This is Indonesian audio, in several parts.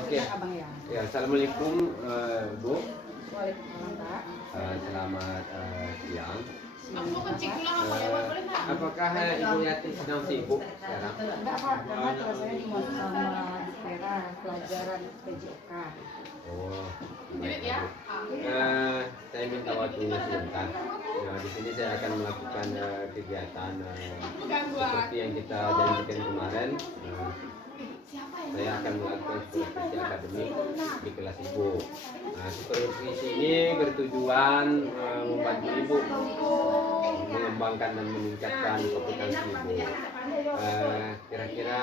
Oke. Abang ya. Ya, assalamualaikum Bu. Waalaikumsalam Pak. Selamat siang. Siang, Apakah Ibu Yati sedang sibuk sekarang? enggak Pak, karena kelas saya dimasuk sama Dikera pelajaran PJOK. Oh, baik, Bu. Saya minta waktunya sebentar. Nah, di sini saya akan melakukan kegiatan seperti yang kita janjikan kemarin. Saya akan melakukan supervisi akademik di kelas Ibu. Nah, supervisi ini bertujuan membantu Ibu mengembangkan dan meningkatkan kompetensi Ibu. Kira-kira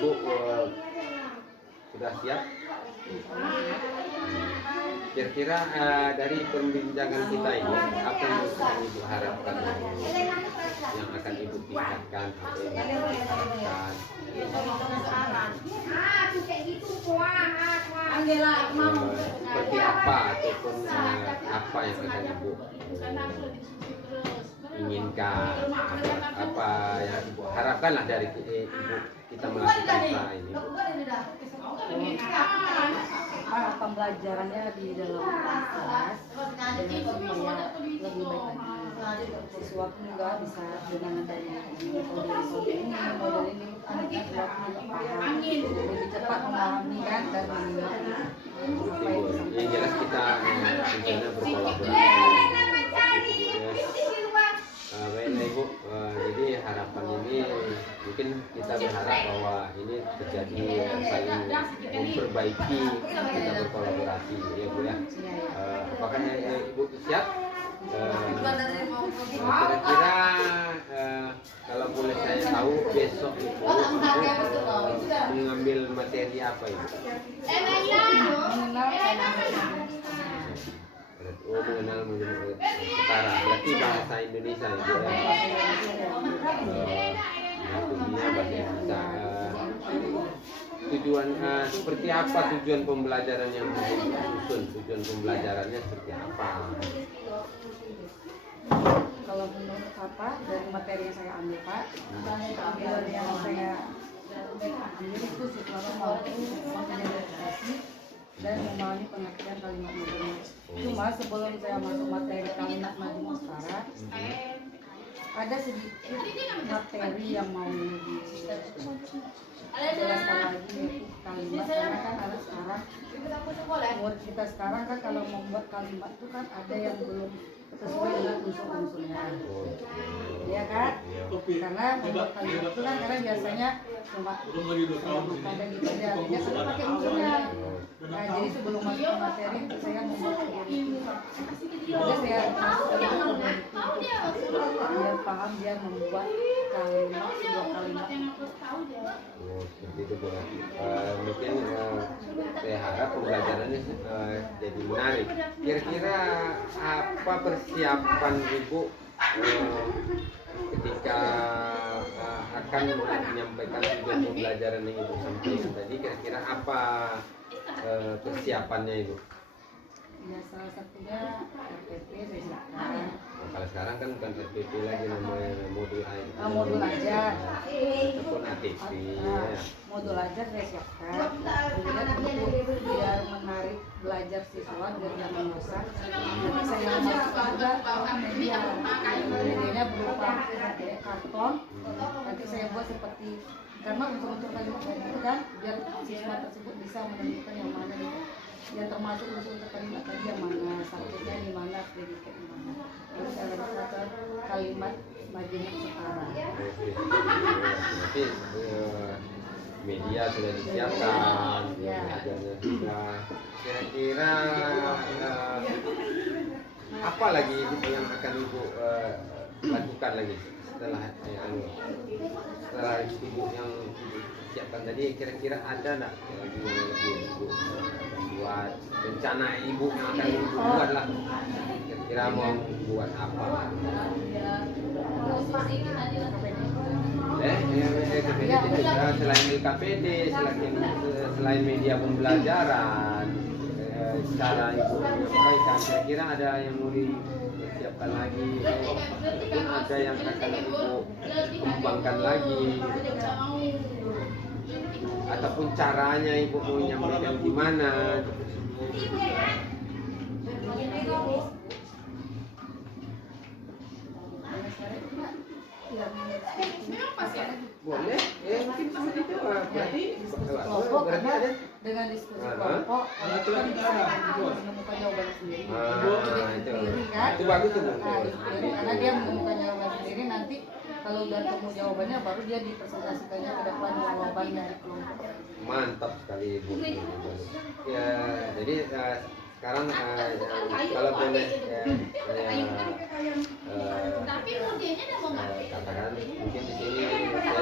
Ibu sudah siap? Kira-kira dari perbincangan kita ini apa yang akan Ibu harapkan, yang akan Ibu tingkatkan, apa yang Ibu harapkan? Seperti apa ataupun apa yang akan Ibu inginkan, apa yang Ibu harapkan lah dari Ibu kita melakukan usaha ini. Pembelajarannya di dalam kelas dengan supaya lebih baik lagi. Siswa pun juga bisa dengan adanya model ini anak-anak juga paham, lebih cepat memahami kan dan mengerti apa yang disampaikan. Yang jelas kita rencana berkolaborasi. Baiklah Ibu, jadi harapan ini mungkin kita berharap bahwa ini terjadi saling memperbaiki, kita berkolaborasi ya Bu ya. Apakah Ibu siap? Kira-kira kalau boleh saya tahu besok Ibu mengambil materi apa Ibu? Mengenal setara, berarti bahasa Indonesia Ibu ya. Bahasa Indonesia. Tujuan seperti apa tujuan pembelajaran yang disusun? Tujuan pembelajarannya seperti apa? Kalau menurut Bapak dari materi yang saya ambil Pak, dari yang saya ambil itu siswa mampu mengidentifikasi dan memahami pengertian kalimat majemuk. Cuma sebelum saya masuk materi kalimat majemuk sekarang, ada sedikit materi yang mau dijelaskan lagi, yaitu kalimat. Karena kan ada sekarang umur kita sekarang kan kalau membuat kalimat itu kan ada yang belum sesuai dengan unsur-unsurnya, ya kan? Karena membuat kalimat itu kan karena biasanya cuma ada gitu aja, artinya sudah pakai unsurnya. Nah, jadi sebelum masuk ke materi saya membuat itu, jadi saya masuk ke dalam biar paham dia membuat kalimat, sebuah kalimat. Seperti itu Bu. Mungkin saya harap pembelajarannya jadi menarik. Kira-kira apa persiapan Ibu ketika akan menyampaikan tujuan pembelajaran yang Ibu sampaikan tadi? Kira-kira apa persiapannya Ibu? Ya salah satunya RPP saya siapkan. Kalau sekarang kan bukan RPP lagi, namanya modul Modul ajar ataupun ATP ya. Modul ajar saya siapkan. Kemudian untuk biar menarik belajar siswa biar jangan bosan, nanti saya masukkan juga media. Medianya berupa karton. Nanti saya buat seperti, karena unsur-unsur kalimat itu kan biar siswa tersebut bisa menentukan yang mana yang termasuk unsur-unsur kalimat tadi, yang mana subjeknya di mana, predikatnya di mana. Terus saya lanjutkan ke kalimat majemuk setara. Nanti media sudah disiapkan, ajarnya sudah. Kira-kira apa lagi yang akan Ibu lakukan lagi setelah Ibu yang siapkan tadi? Kira-kira ada nggak yang lebih Ibu buat rencana Ibu yang akan Ibu buat lah? Kira-kira mau buat apa? Selain LKPD, selain media pembelajaran, cara Ibu menyampaikan, kira-kira ada yang mau disiapkan lagi, ada yang akan Ibu kembangkan lagi? ataupun caranya ibu mau menyampaikan gimana. Boleh, mungkin seperti itu. Berarti ada dengan diskusi kelompok kita bisa menemukan jawaban sendiri. itu. Kan? Itu bagus tuh. Karena dia menemukan jawaban sendiri, nanti kalau udah temu jawabannya baru dia dipresentasikannya ke depan jawabannya di kelompok. Mantap sekali ibu. Ya, jadi sekarang kalau boleh katakan mungkin di sini saya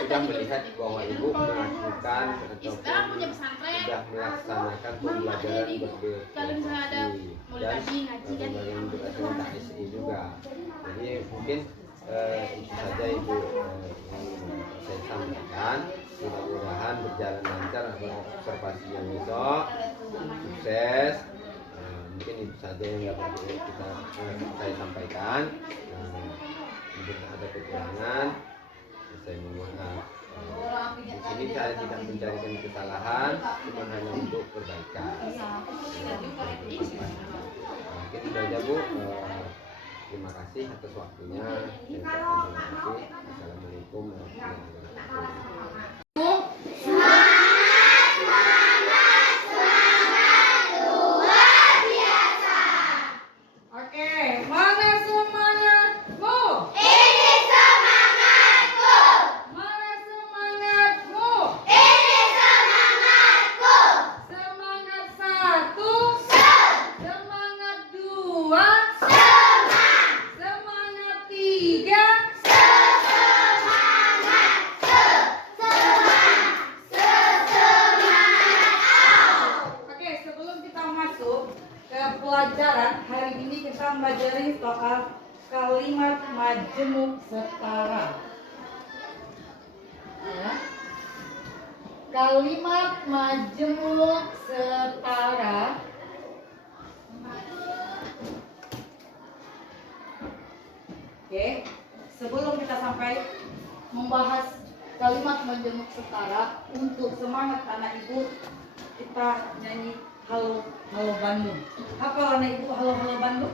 sudah melihat bahwa ibu melakukan ataupun sudah melaksanakan pembelajaran berdiskusi dan pembelajaran berdasarkan KSI juga. Jadi mungkin itu saja ibu saya sampaikan. Mudah-mudahan berjalan lancar observasi yang besok sukses. Mungkin itu saja yang dapat saya sampaikan. Mungkin ada kekurangan, saya mohon maaf. Di sini saya tidak mencarikan kesalahan, cuma hanya untuk perbaikan. Mungkin itu saja Bu. Terima kasih atas waktunya. Terima kasih. Assalamualaikum warahmatullahi wabarakatuh. Pelajaran hari ini kita mempelajari soal kalimat majemuk setara. Ya. Kalimat majemuk setara Oke, sebelum kita sampai membahas kalimat majemuk setara, untuk semangat anak ibu kita nyanyi Halo Halo Bandung. Hafal anak ibu Halo Halo Bandung?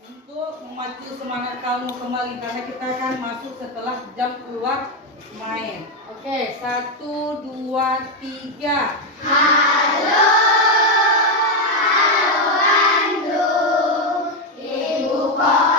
Untuk memacu semangat kamu kembali, karena kita akan masuk setelah jam keluar main. Oke, 1, 2, 3. Halo Bandung, ibu kota.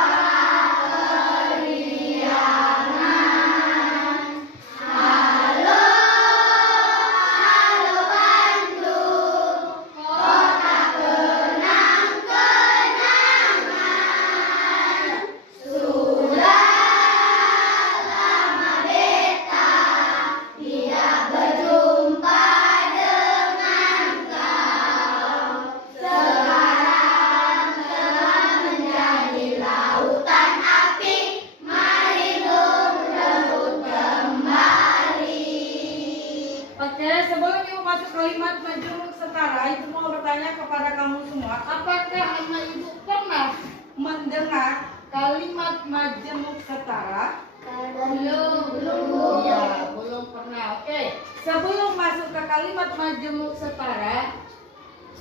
Kalimat majemuk setara, ibu mau bertanya kepada kamu semua, apakah anak ibu pernah mendengar kalimat majemuk setara? Belum. Ya, belum pernah. Oke. Sebelum masuk ke kalimat majemuk setara,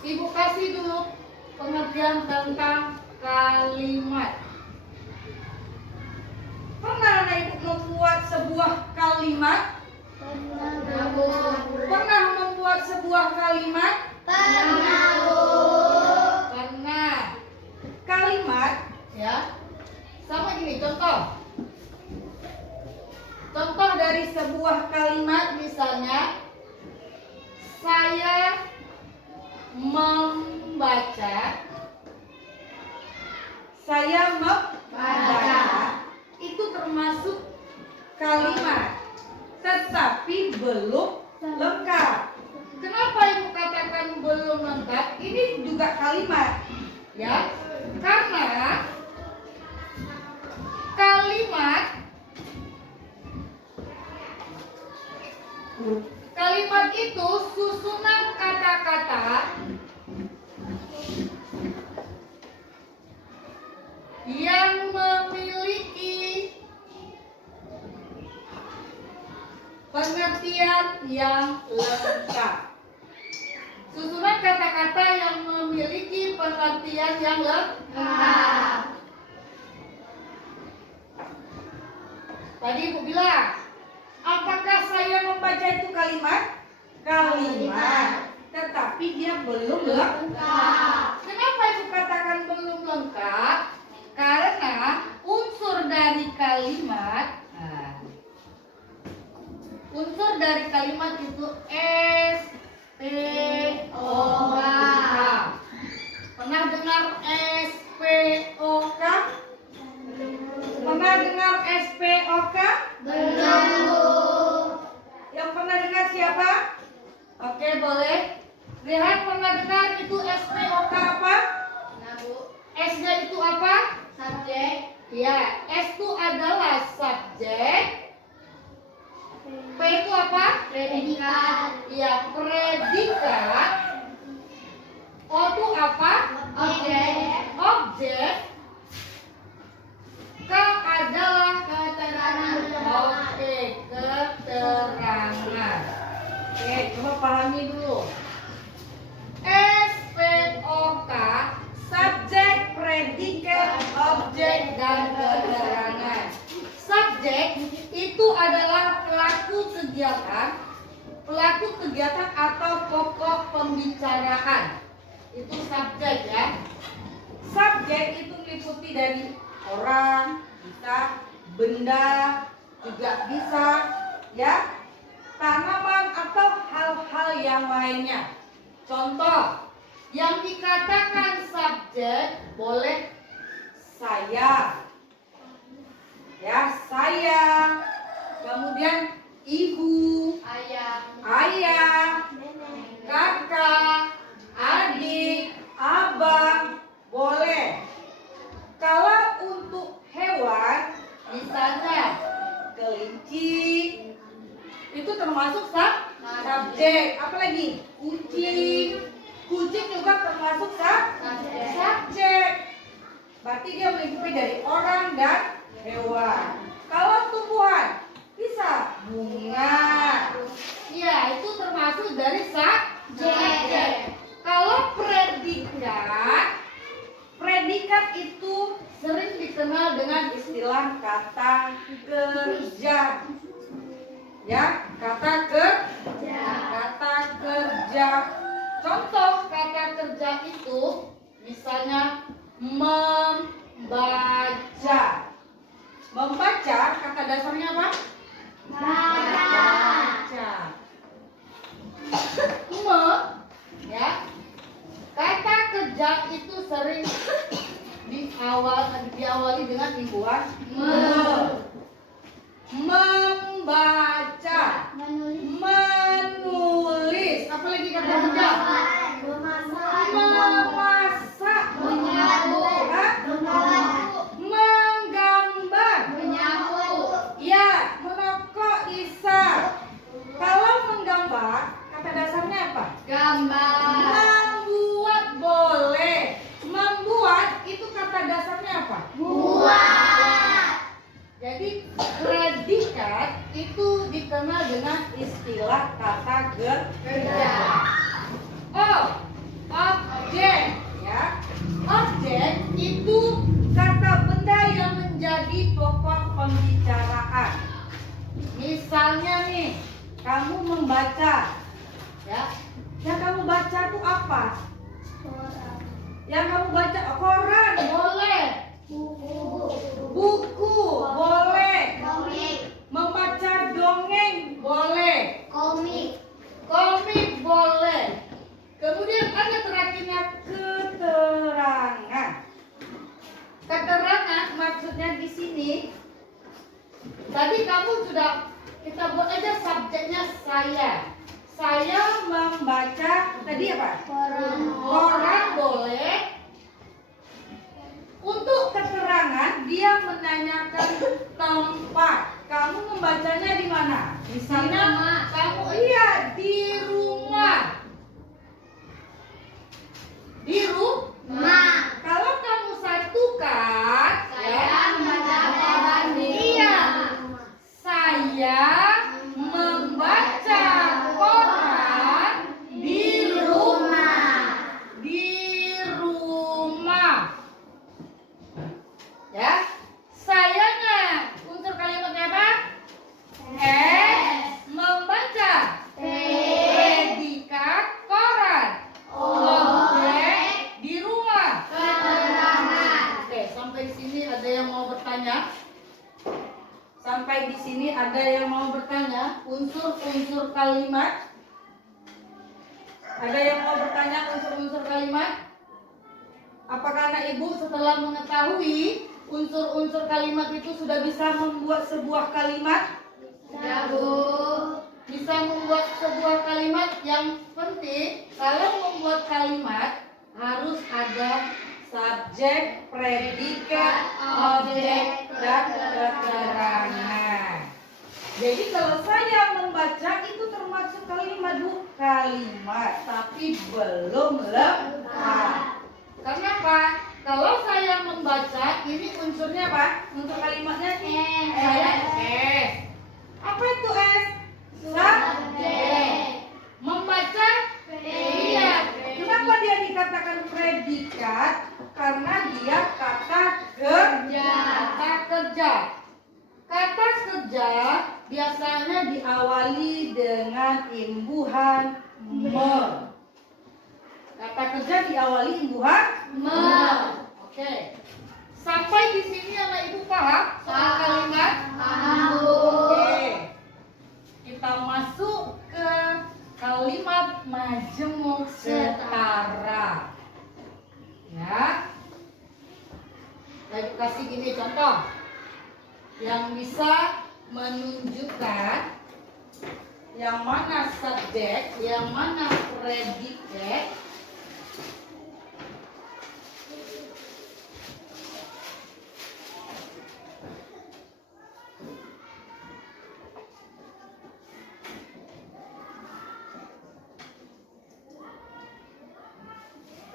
ibu kasih dulu pengertian tentang kalimat. Pernah anak ibu membuat sebuah kalimat? Pernah membuat sebuah kalimat? Pernah. Kalimat, ya. Sama gini, contoh. Contoh dari sebuah kalimat misalnya, saya membaca. Saya membaca. Itu termasuk kalimat, tetapi belum lengkap. Kenapa ibu katakan belum lengkap? Ini juga kalimat, ya, karena kalimat itu susunan kata-kata yang memiliki pengertian yang lengkap. Susunan kata-kata yang memiliki pengertian yang lengkap. Tadi Ibu bilang, apakah saya membaca itu kalimat? Kalimat. Tetapi dia belum lengkap. Kenapa Ibu katakan belum lengkap? Karena unsur dari kalimat, unsur dari kalimat itu S, P, O, K. Pernah dengar S, P, O, K? Pernah dengar S, P, O, K? Belum. Yang pernah dengar siapa? Oke, boleh. Lihat, pernah dengar itu S, P, O, K apa? S-nya itu apa? Subjek. Ya, S itu adalah subjek. P itu apa? Predikat. Ya, predikat. O itu apa? Objek. Objek. K adalah keterangan. Oke, keterangan. Oke, coba pahami dulu. S, P, O, K, subjek, predikat, objek, dan keterangan. Subjek itu adalah pelaku kegiatan atau pokok pembicaraan. Itu subjek ya. Subjek itu meliputi dari orang, bisa, benda, juga bisa, ya, tanaman atau hal-hal yang lainnya. Contoh, yang dikatakan subjek boleh saya, ya, saya, kemudian ibu, ayah, kakak, adik, abang, boleh. Kalau untuk hewan, misalnya kelinci, itu termasuk subjek. Apalagi kucing, kucing juga termasuk subjek. Berarti dia meliputi dari orang dan hewan. Kalau tumbuhan, bisa bunga. Ya, itu termasuk dari subjek. Kalau predikat itu sering dikenal dengan istilah kata kerja. Ya, kata kerja. Contoh kata kerja itu misalnya membaca. Membaca kata dasarnya apa? Baca. Ya. Kata kerja itu sering diawali dengan himbuan membaca, menulis, apalagi kata kerja? Memasak, menggambar, ya, merokok bisa. Kalau menggambar, kata dasarnya apa? Gambar. Membuat boleh. Membuat itu kata dasarnya apa? Buat. Jadi predikat itu dikenal dengan istilah kata kerja. Oh, objek, ya. Objek itu kata benda yang menjadi pokok pembicaraan. Misalnya nih, kamu membaca, ya. Yang kamu baca itu apa? Yang kamu baca koran, boleh. Buku, boleh. Membaca dongeng, boleh. Komik, boleh. Kemudian ada terakhirnya keterangan. Keterangan maksudnya di sini. Tadi kamu sudah, kita buat aja subjeknya saya. Saya membaca tadi apa? Koran boleh. Untuk keterangan dia menanyakan tempat. Kamu membacanya di mana? Misalnya kamu di rumah. Di rumah. Kalau kamu satukan, saya membaca koran di rumah. Saya unsur-unsur kalimat? Ada yang mau bertanya unsur-unsur kalimat? Apakah anak ibu setelah mengetahui unsur-unsur kalimat itu sudah bisa membuat sebuah kalimat? Ya, Bu. Bisa membuat sebuah kalimat. Yang penting kalau membuat kalimat harus ada subjek, predikat, objek, dan keterangan. Jadi kalau saya membaca itu termasuk kalimat, Bu. Kalimat, tapi belum lengkap. Kenapa? Kalau saya membaca, ini unsurnya apa? Unsur kalimatnya S. Apa itu S? Subjek. Membaca? Iya. Kenapa dia dikatakan predikat? Karena dia kata kerja. Kata kerja. Kata kerja biasanya diawali dengan imbuhan me. Kata kerja diawali imbuhan me. Oke. Sampai di sini anak ibu paham soal kalimat? Paham, Bu. Oke. Kita masuk ke kalimat majemuk setara. Ya. Saya kasih gini contoh yang bisa menunjukkan yang mana subjek, yang mana predikat.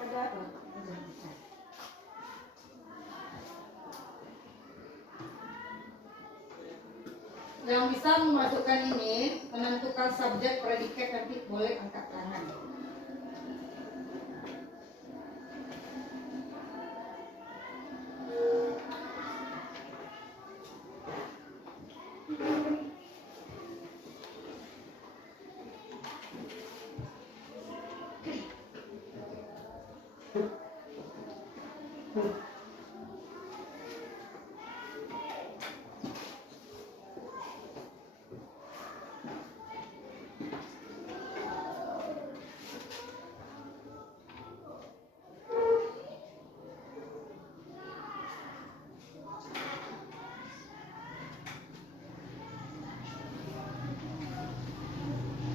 Ada apa? Yang bisa memasukkan ini, menentukan subjek, predikat, nanti boleh angkat tangan.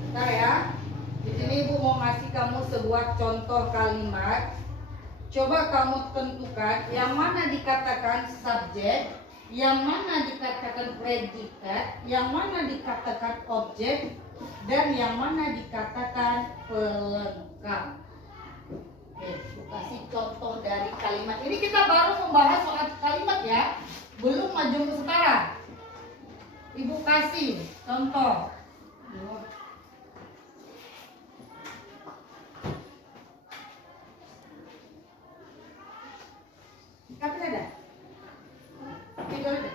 Bentar ya. Di sini Ibu mau ngasih kamu sebuah contoh kalimat. Coba kamu tentukan yang mana dikatakan subjek, yang mana dikatakan predikat, yang mana dikatakan objek, dan yang mana dikatakan pelengkap. Oke, Ibu kasih contoh dari kalimat. Ini kita baru membahas soal kalimat ya, belum majemuk setara. Ibu kasih contoh. Kapan ada? Tidur ada?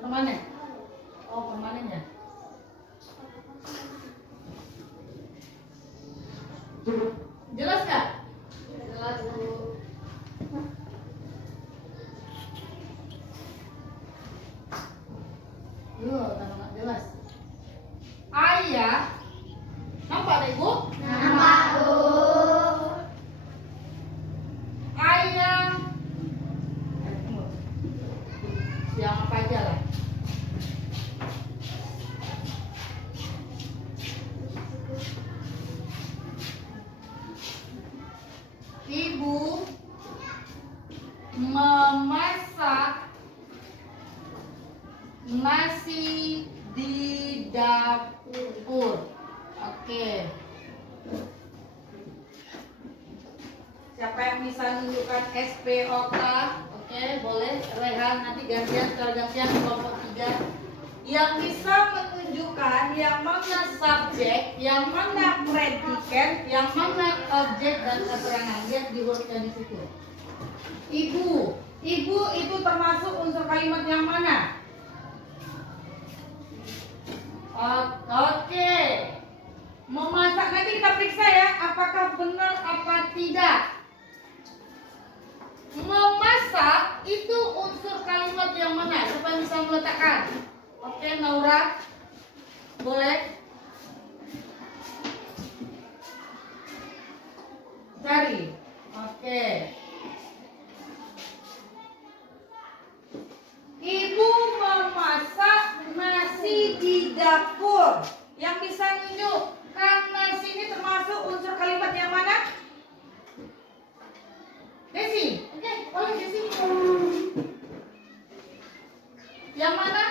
Permanen? Oh, permanen ya? Jelas nggak? Jelas, Bu. Kalau nggak jelas. Ayah, nampak ada Ibu? Nampak, Bu. Ayah, tunggu. Siang apa aja lah. Ibu memasak nasi di dapur. Oke. Siapa yang bisa menunjukkan SPOK? Oke, boleh. Rehan nanti gantian, secara gantian kelompok 3. Yang bisa menunjukkan yang mana subjek, yang mana predikat, yang mana objek dan keterangan. Lihat di hurufnya di situ. Ibu, ibu itu termasuk unsur kalimat yang mana? Oke. Memasak nanti kita periksa ya, apakah benar apa tidak. Memasak itu unsur kalimat yang mana? Siapa yang bisa meletakkan? Oke. Oke, Naura. Boleh? Cari. Oke. Ibu memasak nasi di dapur. Yang bisa nunjukkan nasi ini termasuk unsur kalimat yang mana? Desi. Oke, boleh Desi. Yang mana?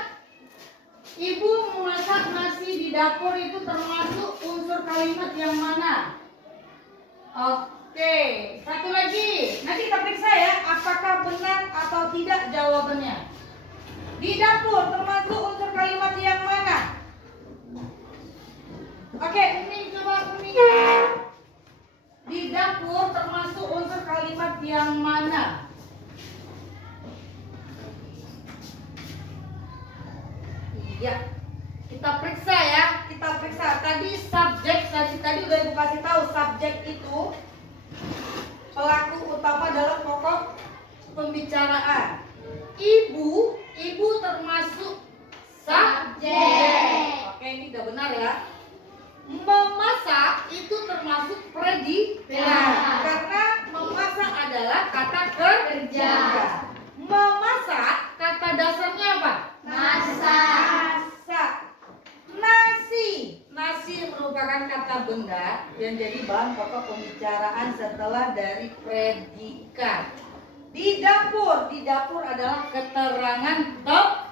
Ibu memasak nasi di dapur itu termasuk unsur kalimat yang mana? Oke, satu lagi. Nanti kita periksa ya, apakah benar atau tidak jawabannya. Di dapur termasuk unsur kalimat yang mana? Oke, Umi coba Umi. Di dapur termasuk unsur kalimat yang mana? Iya. Kita periksa ya, kita periksa. Tadi subjek, tadi udah Ibu kasih tahu subjek itu pelaku utama dalam pokok pembicaraan. Ibu termasuk subjek. Oke, ini udah benar ya. Memasak itu termasuk predikat karena memasak adalah kata kerja. Memasak kata dasarnya apa? Masak. Nasi merupakan kata benda yang jadi bahan pokok pembicaraan setelah dari predikat. Di dapur adalah keterangan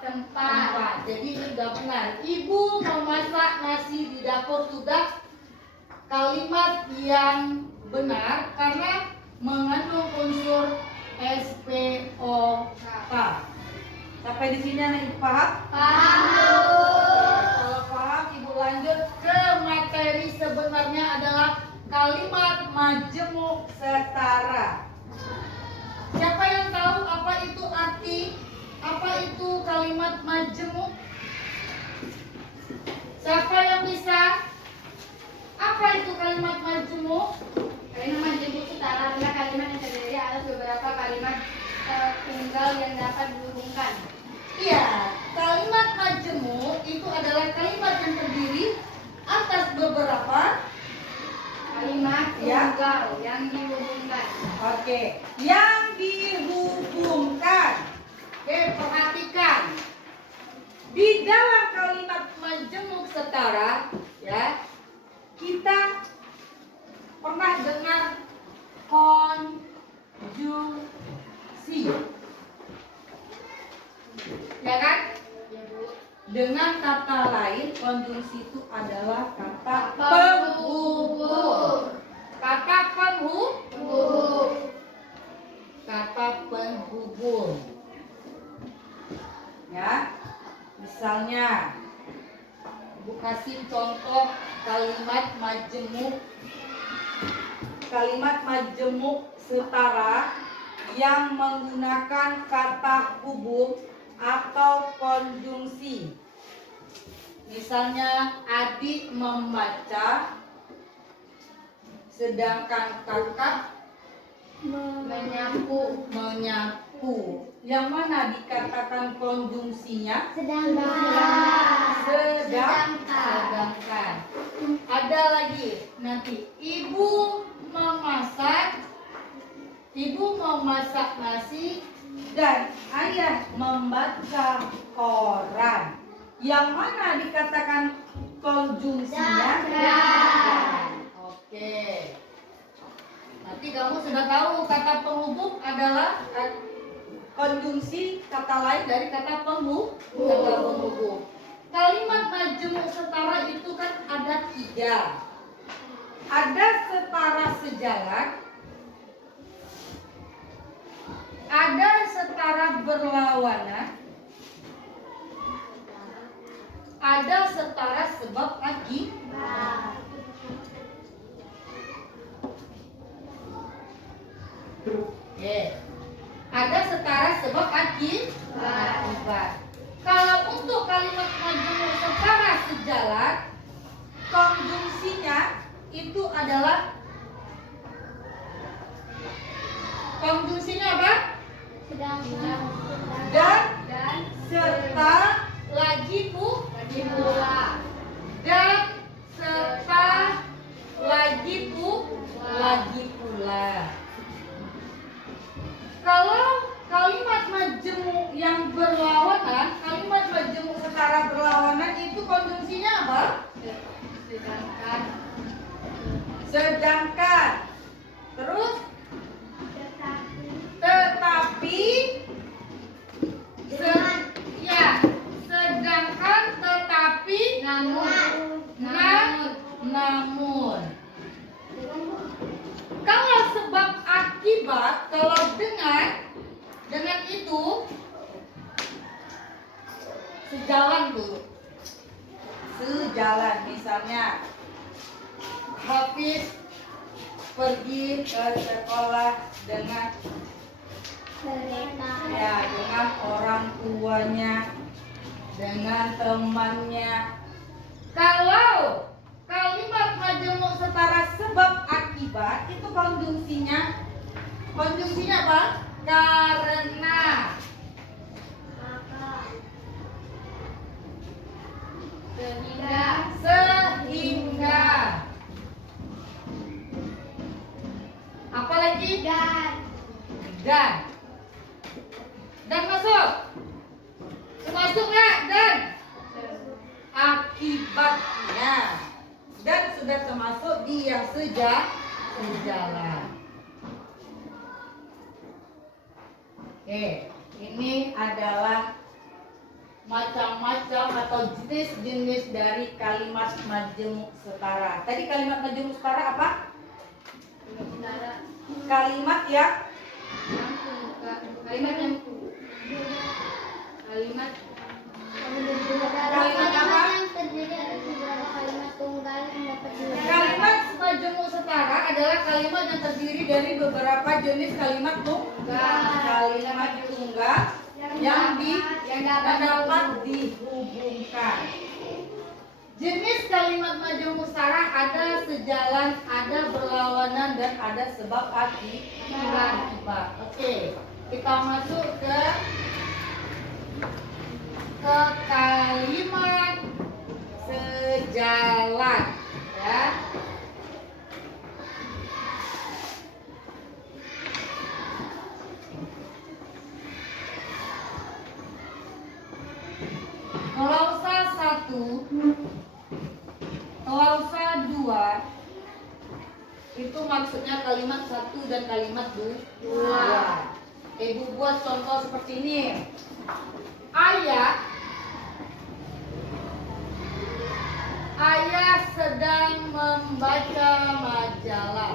tempat. Jadi ini sudah benar. Ibu memasak nasi di dapur sudah kalimat yang benar karena mengandung unsur SPOK. Sampai di sini anak Ibu paham? Paham. Kalau paham, Ibu lanjut ke materi sebenarnya adalah kalimat majemuk setara. Siapa yang tahu apa itu arti? Apa itu kalimat majemuk? Siapa yang bisa? Apa itu kalimat majemuk? Kalimat majemuk setara adalah kalimat yang terdiri atas beberapa kalimat tunggal yang dapat dihubungkan. Iya, kalimat majemuk itu adalah kalimat yang terdiri atas beberapa Kalimat Ya. tunggal yang dihubungkan. Oke, yang dihubungkan. Oke, perhatikan. Di dalam kalimat majemuk setara, ya, kita pernah dengar konjungsi. Ya kan? Ya, Bu. Dengan kata lain, konjungsi itu adalah kata Penghubung. penghubung. Kata penghubung. Kata penghubung. Ya, misalnya, Ibu kasih contoh kalimat majemuk. Kalimat majemuk setara yang menggunakan kata hubung atau konjungsi. Misalnya adik membaca, sedangkan kakak Menyapu. menyapu. Yang mana dikatakan konjungsinya? Sedangkan. Ada lagi nanti ibu memasak nasi dan ayah membaca koran. Yang mana dikatakan konjungsinya? Oke. Nanti kamu sudah tahu kata penghubung adalah konjungsi kata lain dari kata penghubung. Kalimat majemuk setara itu kan ada 3. Ada setara sejalan, ada setara berlawanan, ada setara sebab akibat. Oke. Ada setara sebab akibat. Kalau untuk kalimat majemuk setara sejalan, konjungsinya itu adalah konjungsinya apa? Sedangkan. Dan Dan serta lagi lagi pula. Dan serta lagi pula. Kalau kalimat majemuk yang berlawanan, kalimat majemuk setara berlawanan itu konjungsinya apa? Sedangkan. Sedangkan. Terus tetapi ya, sedangkan tetapi namun kalau sebab akibat, kalau dengan itu sejalan tuh, sejalan. Misalnya Hafiz pergi ke sekolah dengan dengan orang tuanya, dengan temannya. Kalau kalimat majemuk setara sebab akibat itu konjungsinya apa? Karena. Sehingga. Apalagi? Dan masuk. Masuk nggak? Dan akibatnya. Dan sudah termasuk di yang sejalan. Oke, ini adalah macam-macam atau jenis-jenis dari kalimat majemuk setara. Tadi kalimat majemuk setara apa? Kalimat yang apa? Kalimat majemuk setara adalah kalimat yang terdiri dari beberapa jenis kalimat tunggal. Kalimat tunggal yang dapat dihubungkan. Jenis kalimat majemuk setara ada sejalan, ada berlawanan, dan ada sebab akibat. Oke, kita masuk ke kalimat sejalan, ya. Klausa 1, klausa 2 itu maksudnya kalimat 1 dan kalimat 2. Ibu buat contoh seperti ini. Ayah sedang membaca majalah.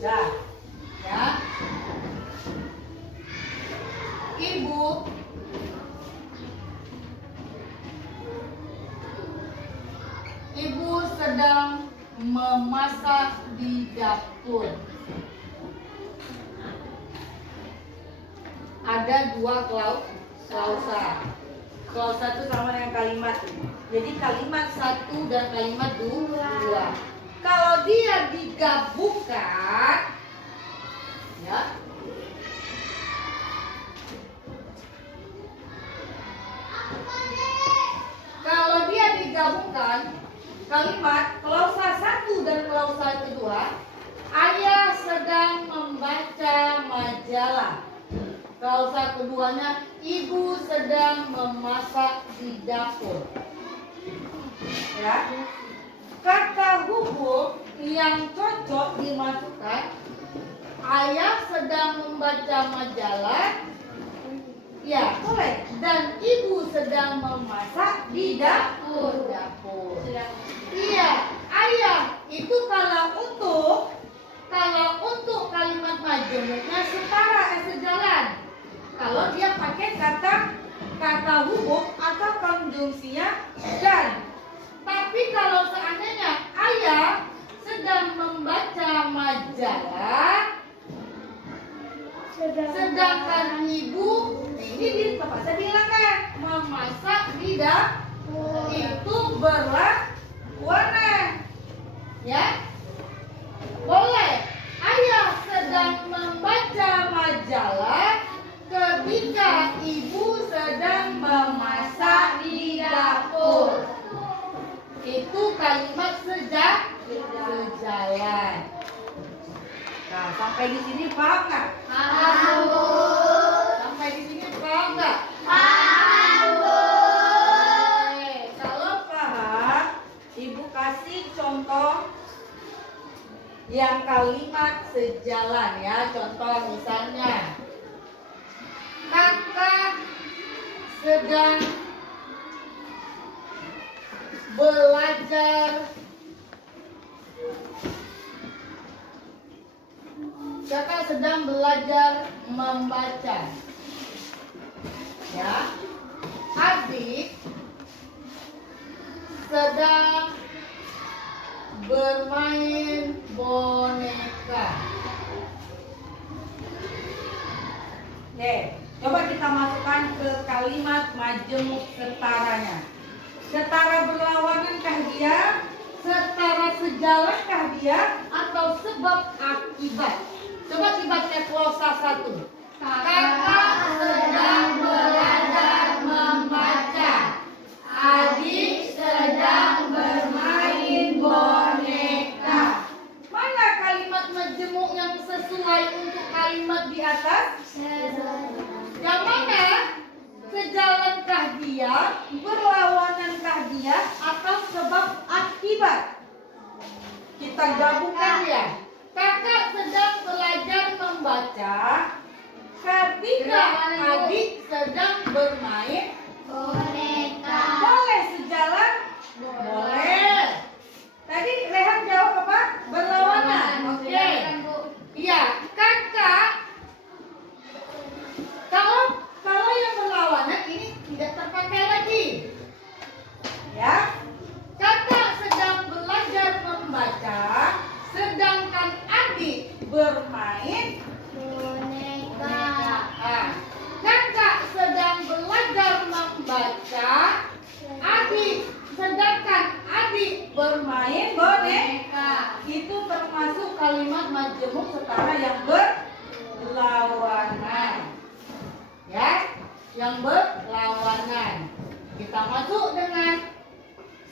Dah, ya. Ibu sedang memasak di dapur. Ada dua klausa. Klausa itu sama dengan kalimat. Jadi kalimat 1 dan kalimat 2. Kalau dia digabungkan, ya. Kalau dia digabungkan, kalimat klausa 1 dan klausa kedua, ayah sedang membaca majalah. Klausa keduanya, ibu sedang memasak di dapur. Ya. Kata hubung yang cocok dimasukkan, ayah sedang membaca majalah. Ya, boleh. Dan ibu sedang memasak di dapur. Iya, ayah itu kalau untuk kalimat majemuknya sejalan. Kalau dia pakai kata hubung atau konjungsinya dan. Tapi kalau seandainya ayah sedang membaca majalah, sedangkan ibu ini terpaksa dihilangkan, memasak di dapur, itu berlawanan, ya. Boleh ayah sedang membaca itu kalimat sejalan. Nah, sampai di sini paham nggak? Paham, Bu. Sampai di sini paham nggak? Paham, Bu. Oke, kalau paham, Ibu kasih contoh yang kalimat sejalan ya. Contoh misalnya, kakak sedang belajar membaca. Ya. Adik sedang bermain boneka. Oke, coba kita masukkan ke kalimat majemuk setaranya. Setara berlawanankah dia? Setara sejalankah dia? Atau sebab akibat? Coba dibaca glosa 1. Kakak sedang belajar membaca. Adik sedang bermain boneka. Mana kalimat majemuk yang sesuai untuk kalimat di atas? Yang mana? Sejalankah dia? Berlawanankah dia? Atau sebab akibat? Kita gabungkan ya. Kakak sedang belajar membaca. Ketika adik sedang bermain Boneka. boleh sejalan? Boleh. Tadi Rehan jawab apa? Berlawanan. Oke. Silakan, Bu. Iya, kakak. Kalau yang berlawanan ini tidak terpakai lagi. Ya. Kakak sedang belajar membaca, sedangkan adik bermain Boneka. Nah, kakak sedang belajar membaca, sedangkan adik bermain boneka. Itu termasuk kalimat majemuk setara yang berlawanan. Ya, yang berlawanan. Kita masuk dengan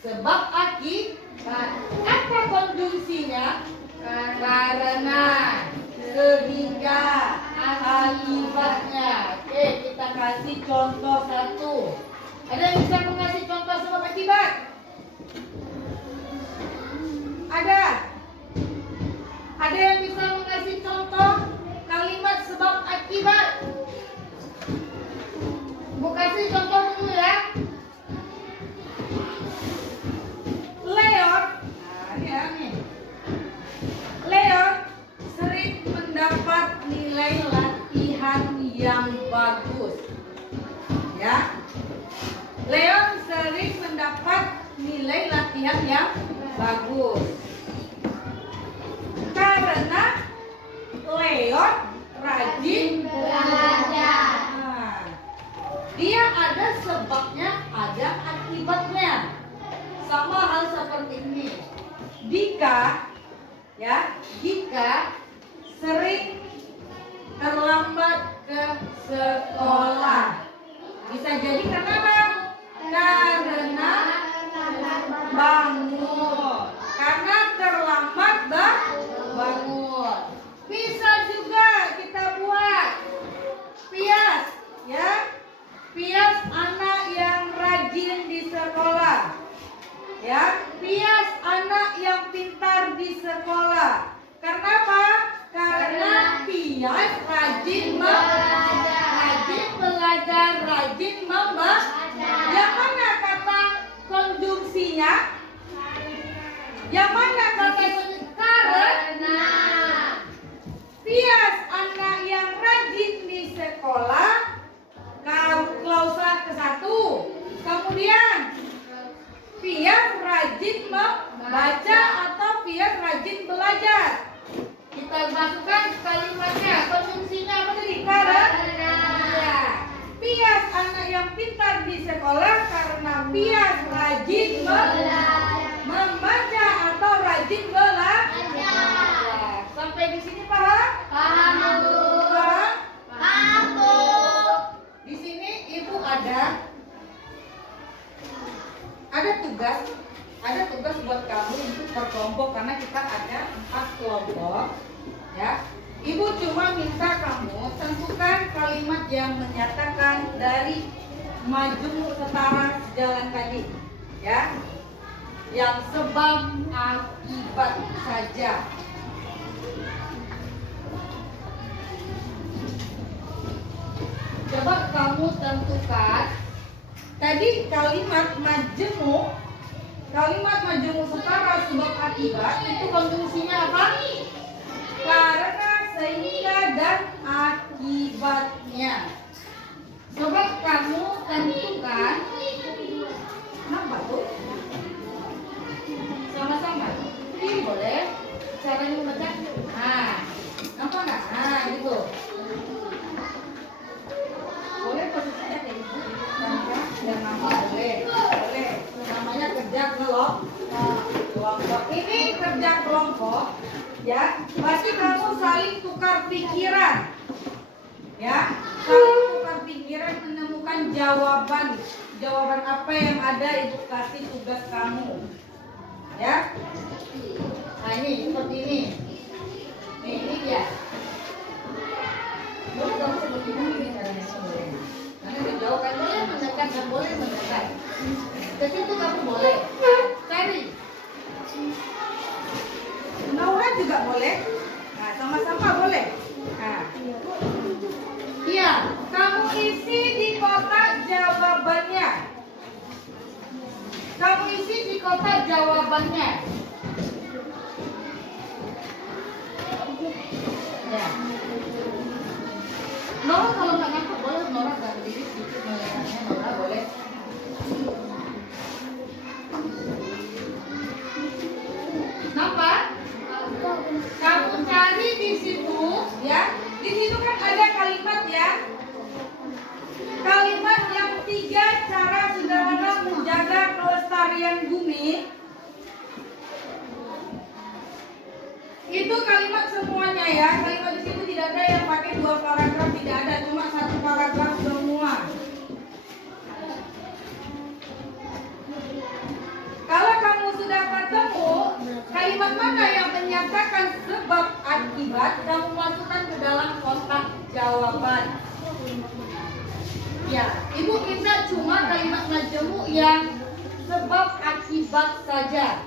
sebab akibat. Apa konjungsinya? Karena, sehingga, akibatnya. Oke, kita kasih contoh 1. Ada yang bisa mengasih contoh sebab akibat? Ada? Ada yang bisa mengasih contoh kalimat sebab akibat? Bu kasih contoh dulu ya. Leon, Leon sering mendapat nilai latihan yang bagus. Ya. Leon sering mendapat nilai latihan yang bagus. Karena Leon rajin Belajar. Nah, dia ada sebabnya, ada akibatnya. Sama hal seperti ini. Dika sering terlambat ke sekolah. Bisa jadi kenapa? Karena bangun. Karena terlambat bangun. Bisa juga kita buat Pias, ya. Pias anak yang rajin di sekolah. Ya, Pias anak yang pintar di sekolah. Kenapa? Karena Pias rajin belajar, rajin membaca. Yang mana kata konjungsinya? Yang mana kata karena Pias anak yang rajin di sekolah. Klausa ke-1. Kemudian Pias rajin membaca atau Pias rajin belajar. Kita masukkan kalimatnya. Konjungsinya apa tadi? Karena. Ya. Pias anak yang pintar di sekolah karena Pias rajin membaca atau rajin belajar. Sampai di sini paham? Paham, Bu. Paham? Paham, Bu. Di sini Ibu ada tugas kelompok karena kita ada 4 kelompok. Ya, Ibu cuma minta kamu tentukan kalimat yang menyatakan dari maju setara sejalan tadi, ya, yang sebab akibat saja. Coba kamu tentukan tadi kalimat majemuk setara sebab akibat itu konjungsinya apa? Karena, sehingga, dan akibatnya. Coba kamu tentukan. Kenapa tuh? Sama-sama. Ini boleh. Caranya membaca. Nah, nampak nggak? Nah, gitu. Boleh posisinya kayak gitu. Dan nama boleh. Boleh. Namanya kerja kelompok. Ini kerja kelompok. Ya, berarti kamu saling tukar pikiran. Ya, saling tukar pikiran menemukan jawaban apa yang ada, Ibu kasih tugas kamu. Ya. Nah, ini seperti ini. Nih, ini dia. Boleh dong seperti ini caranya boleh. Karena dijauh kan boleh mendekat dan boleh mendekat. Ke situ kamu boleh. Cari. Naura juga boleh. Nah, sama-sama boleh. Nah. Iya, kamu isi di kotak jawabannya. Kamu isi di kotak jawabannya. Ya. Nora kalau nggak nangkep boleh Nora nggak berdiri sedikit melihatnya, Nora boleh. Nampak? Kamu cari di situ, ya. Di situ kan ada kalimat ya. Kalimat yang 3 cara sederhana menjaga kelestarian bumi. Itu kalimat semuanya ya. Kalimat di situ tidak ada yang pakai 2 paragraf, tidak ada, cuma 1 paragraf semua. Kalau kamu sudah ketemu kalimat mana yang menyatakan sebab akibat, kamu masukkan ke dalam kotak jawaban. Ya, Ibu minta cuma kalimat majemuk yang sebab akibat saja.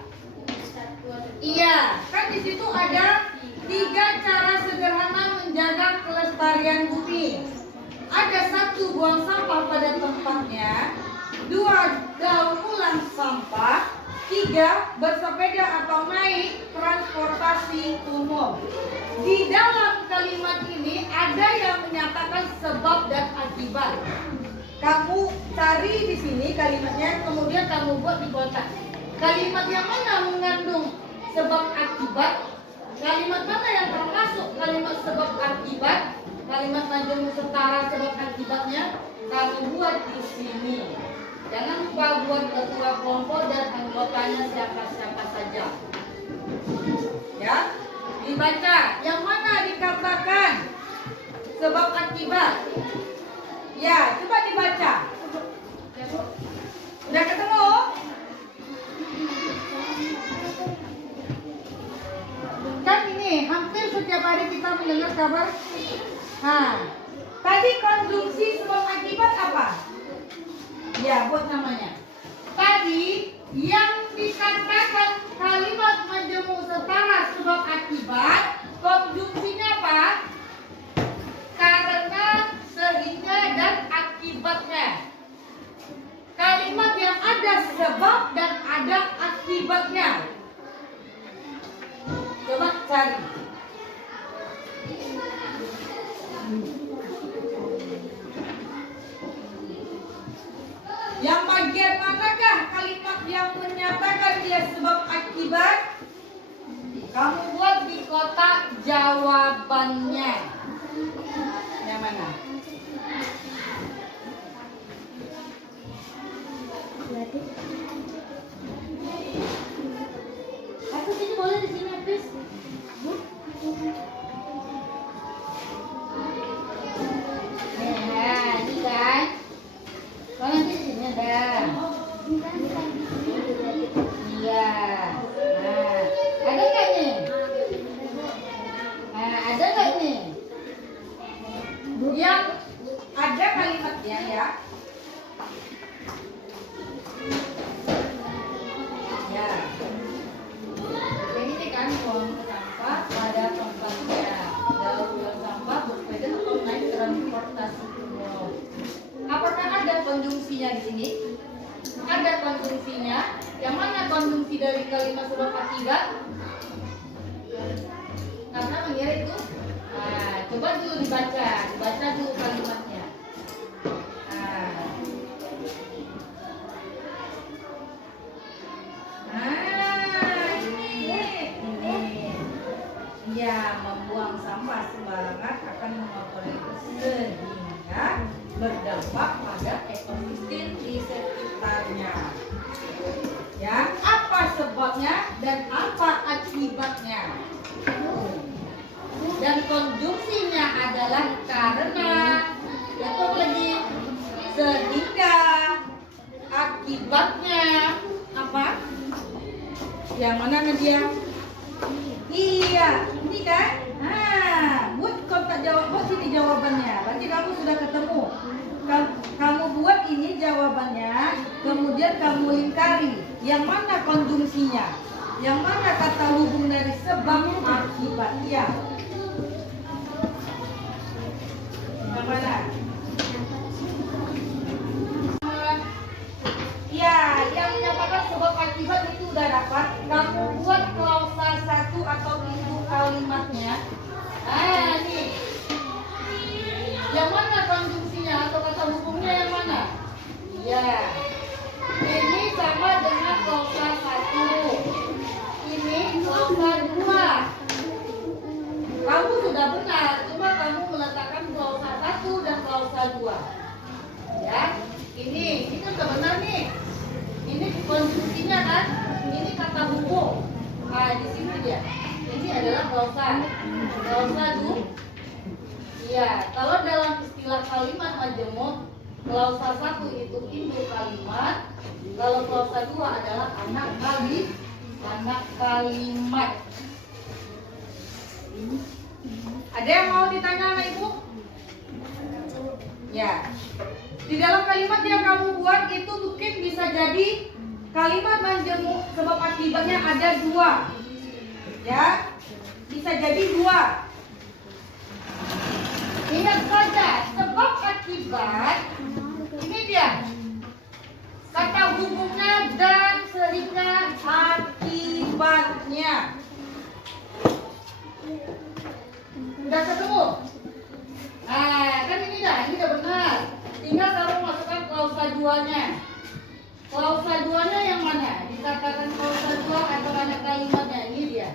Iya, kan di situ ada 3 cara sederhana menjaga kelestarian bumi. Ada 1 buang sampah pada tempatnya, 2 daur ulang sampah, 3 bersepeda atau naik transportasi umum. Di dalam kalimat ini ada yang menyatakan sebab dan akibat. Kamu cari di sini kalimatnya, kemudian kamu buat di kotak. Kalimat yang mana mengandung sebab akibat? Kalimat mana yang termasuk kalimat sebab akibat? Kalimat majemuk setara sebab akibatnya kamu buat di sini. Jangan lupa buat ketua kelompok dan anggotanya siapa-siapa saja. Ya, dibaca. Yang mana dikatakan sebab akibat? Ya, coba dibaca. Udah ketemu? Kan ini hampir setiap hari kita mendengar kabar. Nah, tadi konsumsi sebab akibat apa? Ya, buat namanya. Tadi yang dikatakan kalimat majemuk setara sebab akibat, konjungsinya apa? Karena, sehingga, dan akibatnya. Kalimat yang ada sebab dan ada akibatnya. Coba cari. Yang bagian manakah kalimat yang menyatakan dia sebab akibat? Kamu buat di kotak jawabannya. Yang mana? Aku sini boleh di sini, please. Nah, ini kan. Kalau nanti di sini ada. Iya. Nah, yang ada kalimatnya ya. Ya. Ini kan buang sampah pada tempatnya. Dalam buang sampah bersepeda atau naik transportasi umum. Apakah ada konjungsinya di sini? Ada konjungsinya. Yang mana konjungsi dari kalimat sebab akibat? Karena mengira itu. Nah, coba dulu dibaca dulu kalimatnya. Ini. Ya, membuang sampah sembarangan akan mengotori sehingga berdampak pada ekosistem di sekitarnya. Ya, apa sebabnya dan apa akibatnya? Dan konjungsinya adalah karena, atau lagi sehingga, akibatnya apa? Yang mana Nadia? Iya, ini kan? Nah, buat kau tak jawab, buat sini jawabannya. Berarti kamu sudah ketemu. Kamu buat ini jawabannya, kemudian kamu lingkari. Yang mana konjungsinya? Yang mana kata hubung dari sebab akibat? Ya. Yang mana? Ya, yang menyatakan sebab akibat itu udah dapat. Kamu buat klausa 1 atau itu kalimatnya. Nih. Yang mana konjungsinya atau kata hubungnya yang mana? Ya. Ini sama dengan klausa 1. Ini klausa 2. Kamu sudah benar, cuma kamu meletakkan klausa 1 dan klausa 2. Ya. Ini sudah benar nih. Ini konjungsinya kan? Ini kata hubung. Nah, di sini dia. Ini adalah klausa 2. Iya, kalau dalam istilah kalimat majemuk, klausa 1 itu induk kalimat, kalau klausa 2 adalah anak kalimat. Ada yang mau ditanya sama Ibu? Ya. Di dalam kalimat yang kamu buat itu mungkin bisa jadi kalimat majemuk sebab akibatnya ada 2. Ya. Bisa jadi 2. Ingat saja, sebab akibat ini dia. Kata hubungnya dan sehingga akibatnya. Udah ketemu? Nah, kan ini udah benar. Tinggal kamu masukkan klausa 2-nya. Klausa 2-nya yang mana? Dikatakan klausa 2 atau ada kalimatnya. Ini dia.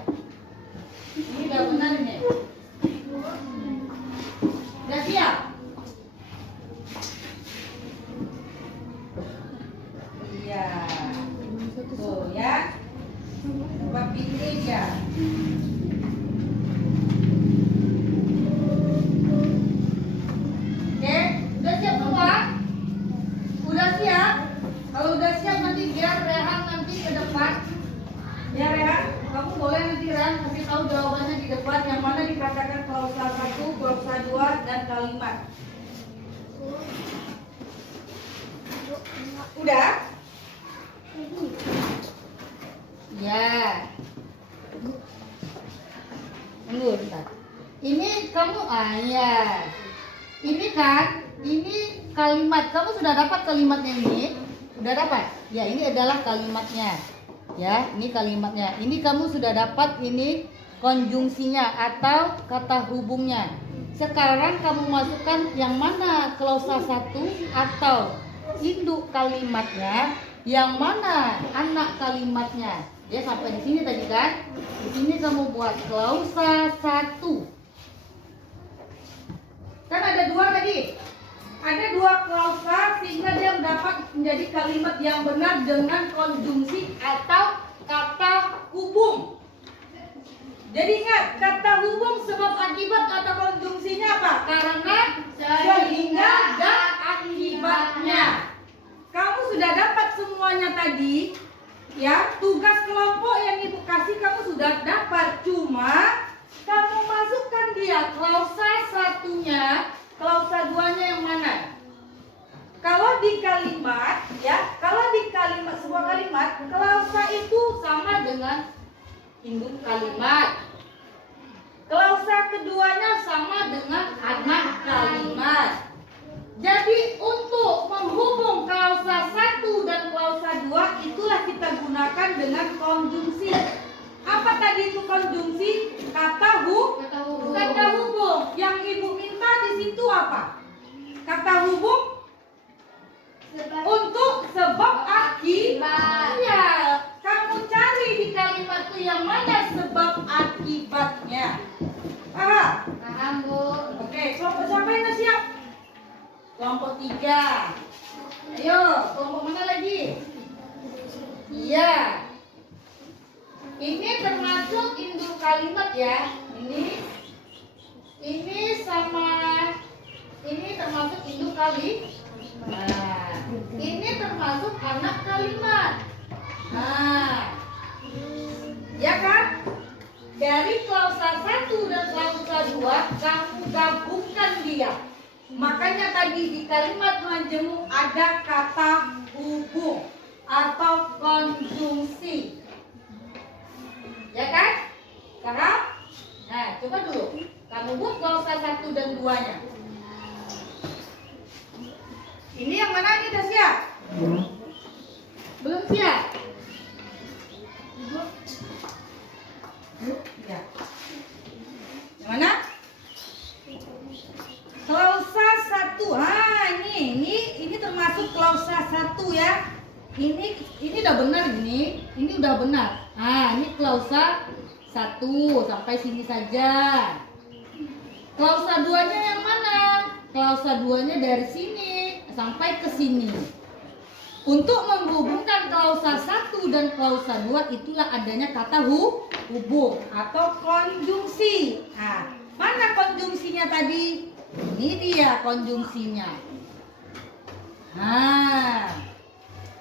Ini udah benar ini. Udah siap? Iya. Tuh ya. Coba pilih ya. Oke, udah siap semua? Udah siap? Kalau udah siap nanti biar Rehan nanti ke depan. Ya Rehan, kamu boleh nanti Rehan kasih tahu jawabannya di depan yang mana dikatakan klausa 1, klausa 2 dan kalimat. Udah? Ya. Tunggu bentar. Ini kamu ya. Ini kan, ini kalimat. Kamu sudah dapat kalimatnya ini? Sudah dapat? Ya, ini adalah kalimatnya. Ya, ini kalimatnya. Ini kamu sudah dapat ini konjungsinya atau kata hubungnya. Sekarang kamu masukkan yang mana klausa 1 atau induk kalimatnya, yang mana anak kalimatnya. Ya, sampai di sini tadi kan? Di sini kamu buat klausa 1. Kan ada 2 tadi. Ada 2 klausa sehingga dia dapat menjadi kalimat yang benar dengan konjungsi atau kata hubung. Jadi ingat, kata hubung sebab akibat atau konjungsinya apa? Karena, sehingga, dan akibatnya. Kamu sudah dapat semuanya tadi. Ya, tugas kelompok yang Ibu kasih kamu sudah dapat. Cuma kamu masukkan dia klausa 1-nya, klausa di kalimat ya, kalau di kalimat sebuah kalimat klausa itu sama dengan induk kalimat. Klausa keduanya sama dengan anak kalimat. Jadi untuk menghubung klausa 1 dan klausa 2 itulah kita gunakan dengan konjungsi. Apa tadi itu konjungsi? Kata hubung. Yang ibu minta di situ apa? Kata hubung untuk sebab akibat. Ya, kamu cari di kalimat itu yang mana sebab akibatnya. Paham, Bu? Oke, kelompok siapa yang siap? Kelompok 3. Ayo, kelompok mana lagi? Iya. Ini termasuk induk kalimat ya. Ini sama ini termasuk induk kalimat. Nah, ini termasuk anak kalimat. Nah, ya kan? Dari klausa 1 dan klausa 2 kamu gabungkan dia. Makanya tadi di kalimat majemuk ada kata hubung atau konjungsi. Ya kan? Paham? Nah, coba dulu. Kamu buat klausa 1 dan 2-nya. Ini yang mana nih, udah siap? Belum siap? Ya. Yang mana? Klausa 1. Ini termasuk klausa 1 ya. Ini udah benar ini. Ini udah benar. Ini klausa 1 sampai sini saja. Klausa 2-nya yang mana? Klausa 2-nya dari sini sampai ke sini. Untuk menghubungkan klausa 1 dan klausa 2 itulah adanya kata hubung atau konjungsi. Nah, mana konjungsinya tadi? Ini dia konjungsinya. Nah,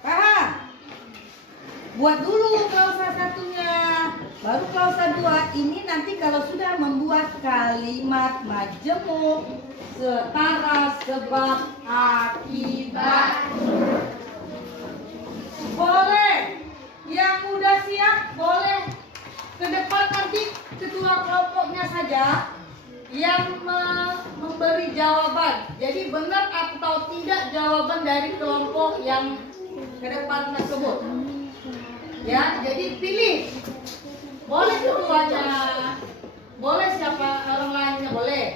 paham? Buat dulu klausa 1-nya, baru klausa 2. Ini nanti kalau sudah membuat kalimat majemuk setara sebab akibat. Boleh yang udah siap boleh ke depan, nanti ketua kelompoknya saja yang memberi jawaban. Jadi benar atau tidak jawaban dari kelompok yang ke depan tersebut. Ya, jadi pilih. Boleh ketuanya, boleh siapa orang lainnya boleh.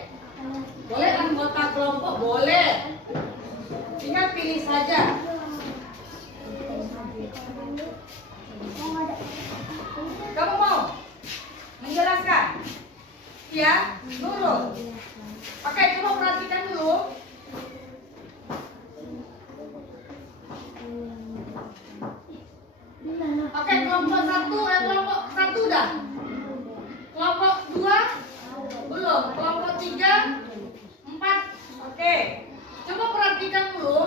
Boleh anggota kelompok boleh. Tinggal pilih saja. Kamu mau menjelaskan? Ya, Nurul. Oke, coba perhatikan dulu. Oke, kelompok 1 udah. Kelompok 2 belum. Kelompok 3, 4. Oke. Coba perhatikan dulu.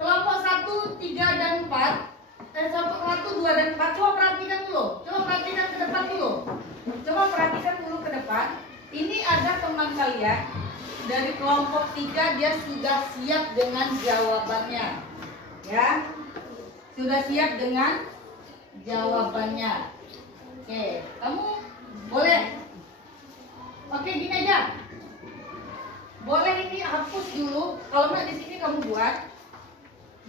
Kelompok 1, 3 dan 4. Kelompok 1, 2 dan 4. Coba perhatikan dulu. Coba perhatikan ke depan dulu. Coba perhatikan dulu ke depan. Ini ada teman kalian dari kelompok 3, dia sudah siap dengan jawabannya. Ya. Sudah siap dengan jawabannya. Oke, kamu boleh. Oke, gini aja. Boleh ini hapus dulu. Kalau nggak di sini kamu buat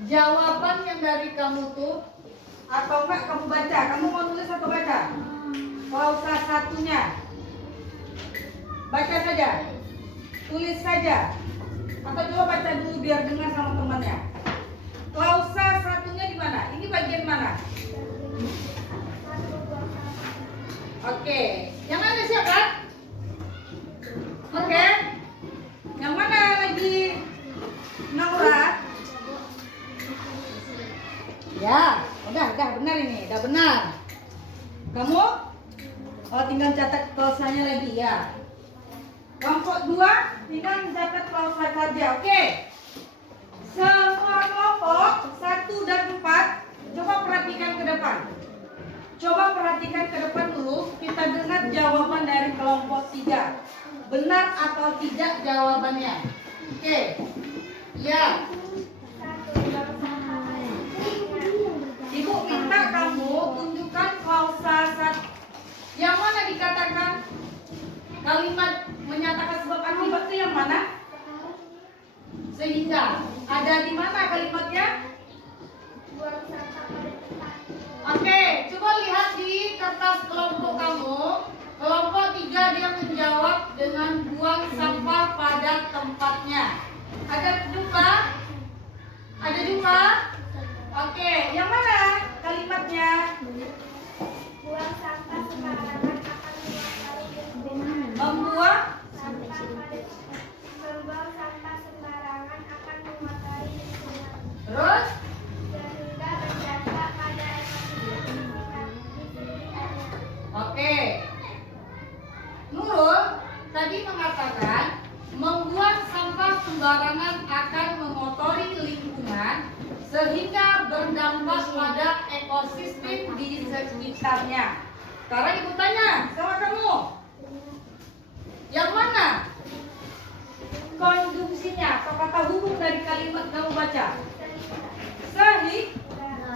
jawaban yang dari kamu tuh, atau enggak kamu baca. Kamu mau nulis atau baca? Klausa 1-nya. Baca saja. Tulis saja. Atau coba baca dulu biar dengar sama temannya. Klausa 1-nya di mana? Ini bagian mana? Oke. Yang mana siapa? Oke. Yang mana lagi? Naura? Ya, udah benar ini, udah benar. Kamu? Oh, tinggal catat klausanya lagi ya. Kelompok 2 tinggal mencatat klausa saja, oke? Semua kelompok 1 dan 4, coba perhatikan ke depan. Coba perhatikan ke depan dulu, kita dengar jawaban dari kelompok 3. Benar atau tidak jawabannya? Oke. Ya. sebab akibat itu yang mana? Sehingga. Ada di mana kalimatnya? Oke, coba lihat di kertas kelompok kamu. Kelompok 3 dia menjawab dengan buang sampah pada tempatnya. Ada jumpa? Ada jumpa? Oke, yang mana kalimatnya? Buang sampah sembarangan akan mengotori lingkungan. Membuang Membuang sampah sembarangan akan mengotori lingkungan. terus Sehingga berdampak pada ekosistem di sekitarnya. oke. Nurul tadi mengatakan membuang sampah sembarangan akan mengotori lingkungan sehingga berdampak pada ekosistem di sekitarnya. Sekarang ibu tanya sama kamu, yang mana konjungsinya atau kata hubung dari kalimat kamu baca?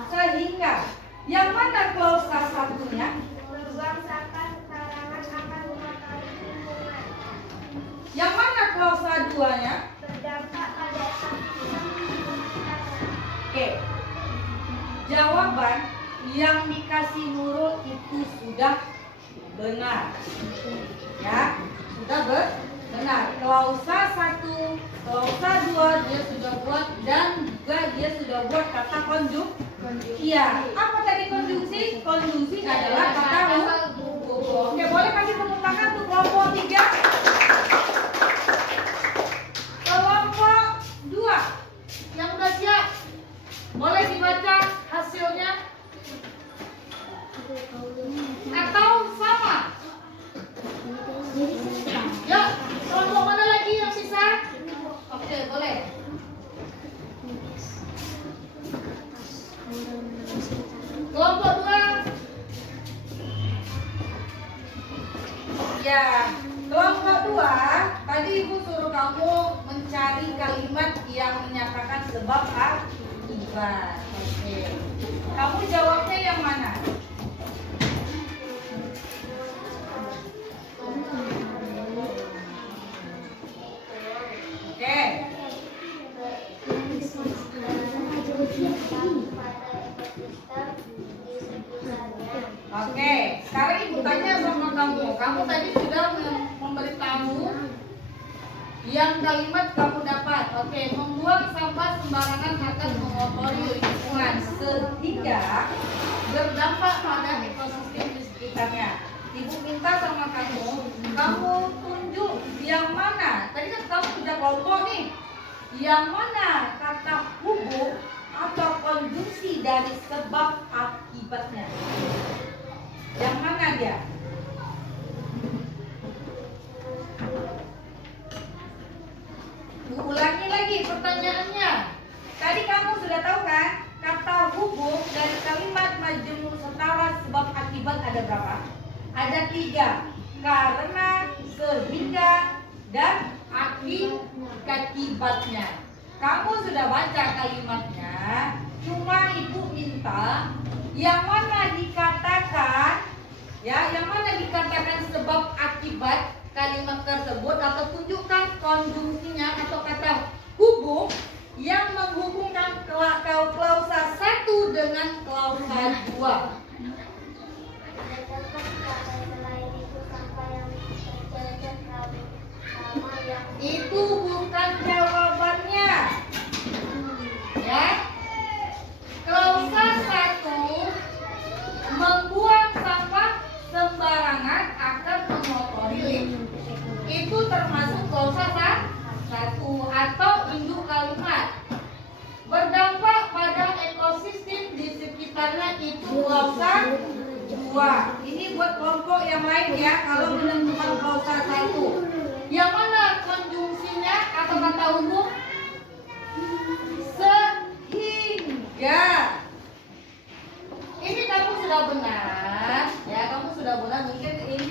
Sehingga. Yang mana klausa satunya? Membuang sampah sembarangan akan mengotori lingkungan. Yang mana klausa duanya? Berdampak pada ekosistem di sekitarnya. Oke. Jawaban yang dikasih Nurul itu sudah benar. Ya, sudah benar. Klausa 1, klausa 2 dia sudah buat dan juga dia sudah buat kata konjungsi. Iya. Apa tadi konjungsi? Konjungsi adalah kata hubung. Oke, boleh kasih tepuk tangan untuk kelompok 3. Kelompok 2 yang udah siap, boleh dibaca hasilnya atau sama? Ya, kelompok mana lagi yang sisa? Oke, boleh. Kelompok 2. Ya, kelompok 2 tadi ibu suruh kamu mencari kalimat yang menyatakan sebab akibat. Oke. Kamu jawabnya yang mana? Oke. Oke, sekarang ibu tanya sama kamu. Kamu tadi sudah memberitahu yang kalimat kamu dapat. Oke, membuang sampah sembarangan akan mengotori lingkungan sehingga berdampak pada ekosistem di sekitarnya. Ibu minta sama kamu tunjuk yang mana. Tadi kan kamu sudah kelompok nih. Yang mana kata hubung atau konjungsi dari sebab akibatnya? Yang mana dia? Ulangi lagi pertanyaannya. Tadi kamu sudah tahu kan kata hubung dari kalimat majemuk setara sebab akibat ada berapa? Ada 3. Karena, sehingga, dan akibatnya. Kamu sudah baca kalimatnya. Cuma ibu minta yang mana dikatakan, ya, yang mana dikatakan sebab akibat kalimat tersebut, atau tunjukkan konjungsinya atau kata hubung yang menghubungkan klausa 1 dengan klausa 2. Itu bukan jawabannya. Ya. Klausa 1 membuang sampah sembarangan akan mengotori lingkungan. Itu termasuk klausa 1 atau induk kalimat. Berdampak pada ekosistem di sekitarnya itu klausa 2. Ini buat kelompok yang lain ya, kalau menentukan klausa 1. Yang mana konjungsinya atau kata hubung? Sehingga. Ini kamu sudah benar, ya, kamu sudah benar. Mungkin ini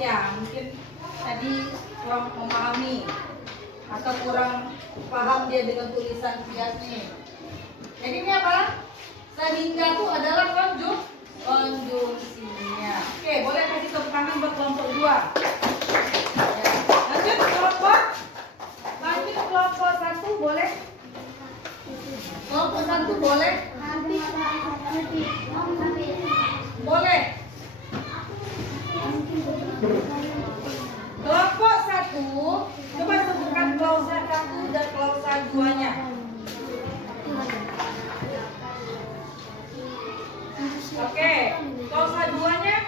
ya, mungkin tadi kurang memahami atau kurang paham dia dengan tulisan Pias nih. Jadi ini apa? Sehingga itu adalah konjungsinya. Oke, boleh kasih tepuk tangan buat kelompok 2. Ya. Lanjut kelompok boleh? Kelompok 1 boleh? Boleh. Kelompok 1, coba sebutkan klausa 1 dan klausa 2-nya. Oke, klausa 2-nya?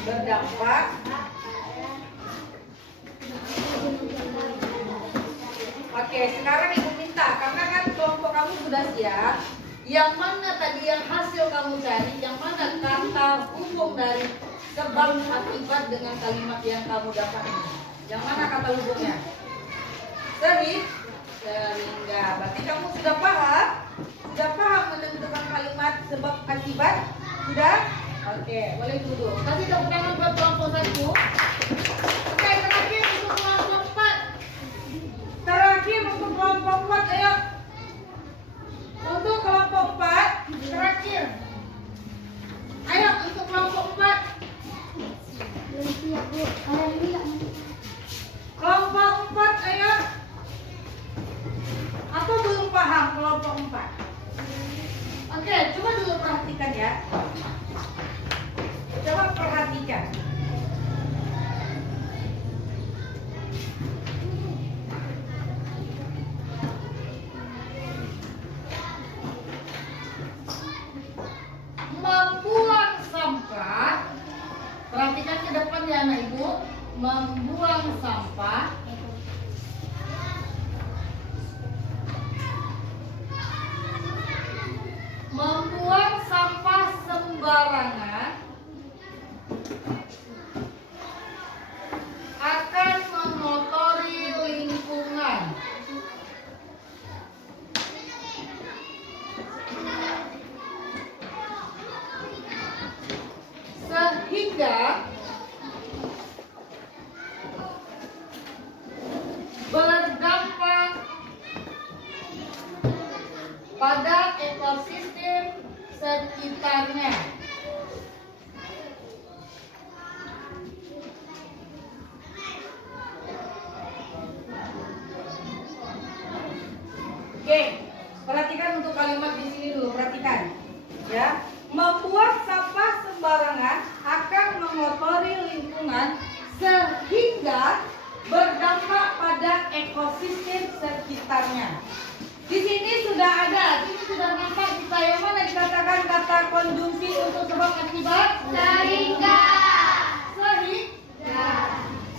Berdampak. Oke, sekarang Ibu minta, karena kan kelompok kamu sudah siap. Yang mana tadi yang hasil kamu cari? Yang mana kata hubung dari sebab akibat dengan kalimat yang kamu dapat ini? Yang mana kata hubungnya? Sehingga. Berarti kamu sudah paham? Sudah paham menentukan kalimat sebab akibat? Sudah? Oke, boleh duduk. Kasih tepuk tangan buat kelompok 1. Oke, terakhir untuk kelompok 4. Terakhir untuk kelompok 4, ayo. Untuk kelompok 4, terakhir. Ayo untuk kelompok 4. Kelompok 4, ayo. Aku belum paham kelompok 4. Oke, coba dulu perhatikan ya. Coba perhatikan. Membuang sampah. Perhatikan ke depan ya anak ibu. Membuang sampah. Membuang sampah sembarangan akan mengotori lingkungan. Sehingga berdampak pada ekosistem sekitarnya. Oke, perhatikan untuk kalimat di sini dulu, perhatikan. Ya, membuang sampah sembarangan akan mengotori lingkungan sehingga berdampak pada ekosistem sekitarnya. Di sini sudah ada, ini sudah nampak kita yang mana dikatakan kata konjungsi untuk sebab akibat? Sehingga.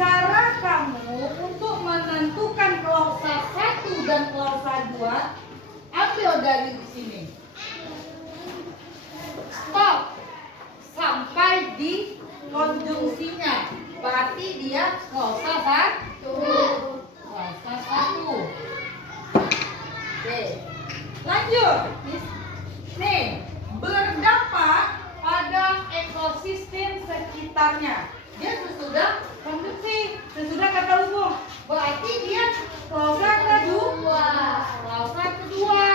Cara kamu untuk menentukan klausa 1 dan klausa 2 ambil dari sini. Stop sampai di konjungsinya. Berarti dia klausa 1. Klausa 1. Oke. Lanjut. Nih, berdampak pada ekosistem sekitarnya. Dia sesudah konjungsi, sesudah kata hubung. Berarti dia klausa kedua. Klausa kedua.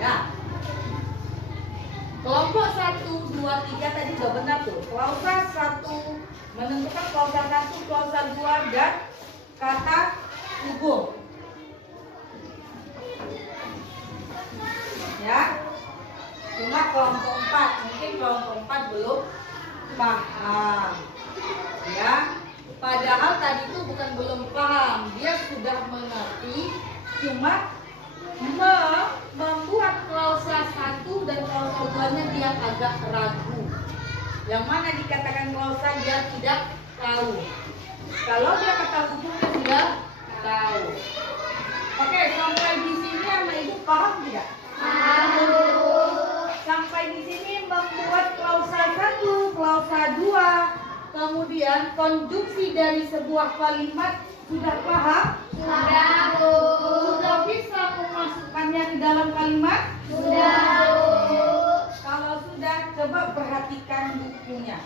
Ya. Kelompok 1, 2, 3 tadi sudah benar tuh. Klausa 1 menentukan klausa 1, klausa 2 dan kata hubung. Ya. Cuma kelompok 4, mungkin kelompok 4 belum paham. Ya. Padahal tadi itu bukan belum paham, dia sudah mengerti, cuma membuat klausa 1 dan klausa 2-nya dia agak ragu. Yang mana dikatakan klausa dia tidak tahu. Kalau dia kata hubungnya sudah tahu. Oke, sampai di sini anak ibu paham tidak? Sampai di sini membuat klausa 1, klausa 2, kemudian konjungsi dari sebuah kalimat sudah paham? Sudah bisa memasukkannya di dalam kalimat? Kalau sudah, coba perhatikan bukunya.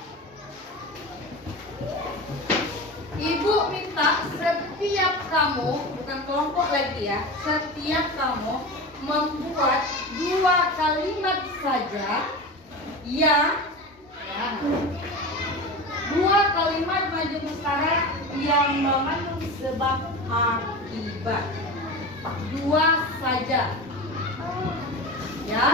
Ibu minta setiap kamu, bukan kelompok lagi ya, setiap kamu membuat 2 kalimat saja yang ya, dua kalimat maju mustahil yang mengandung sebab akibat. Dua saja. Ya.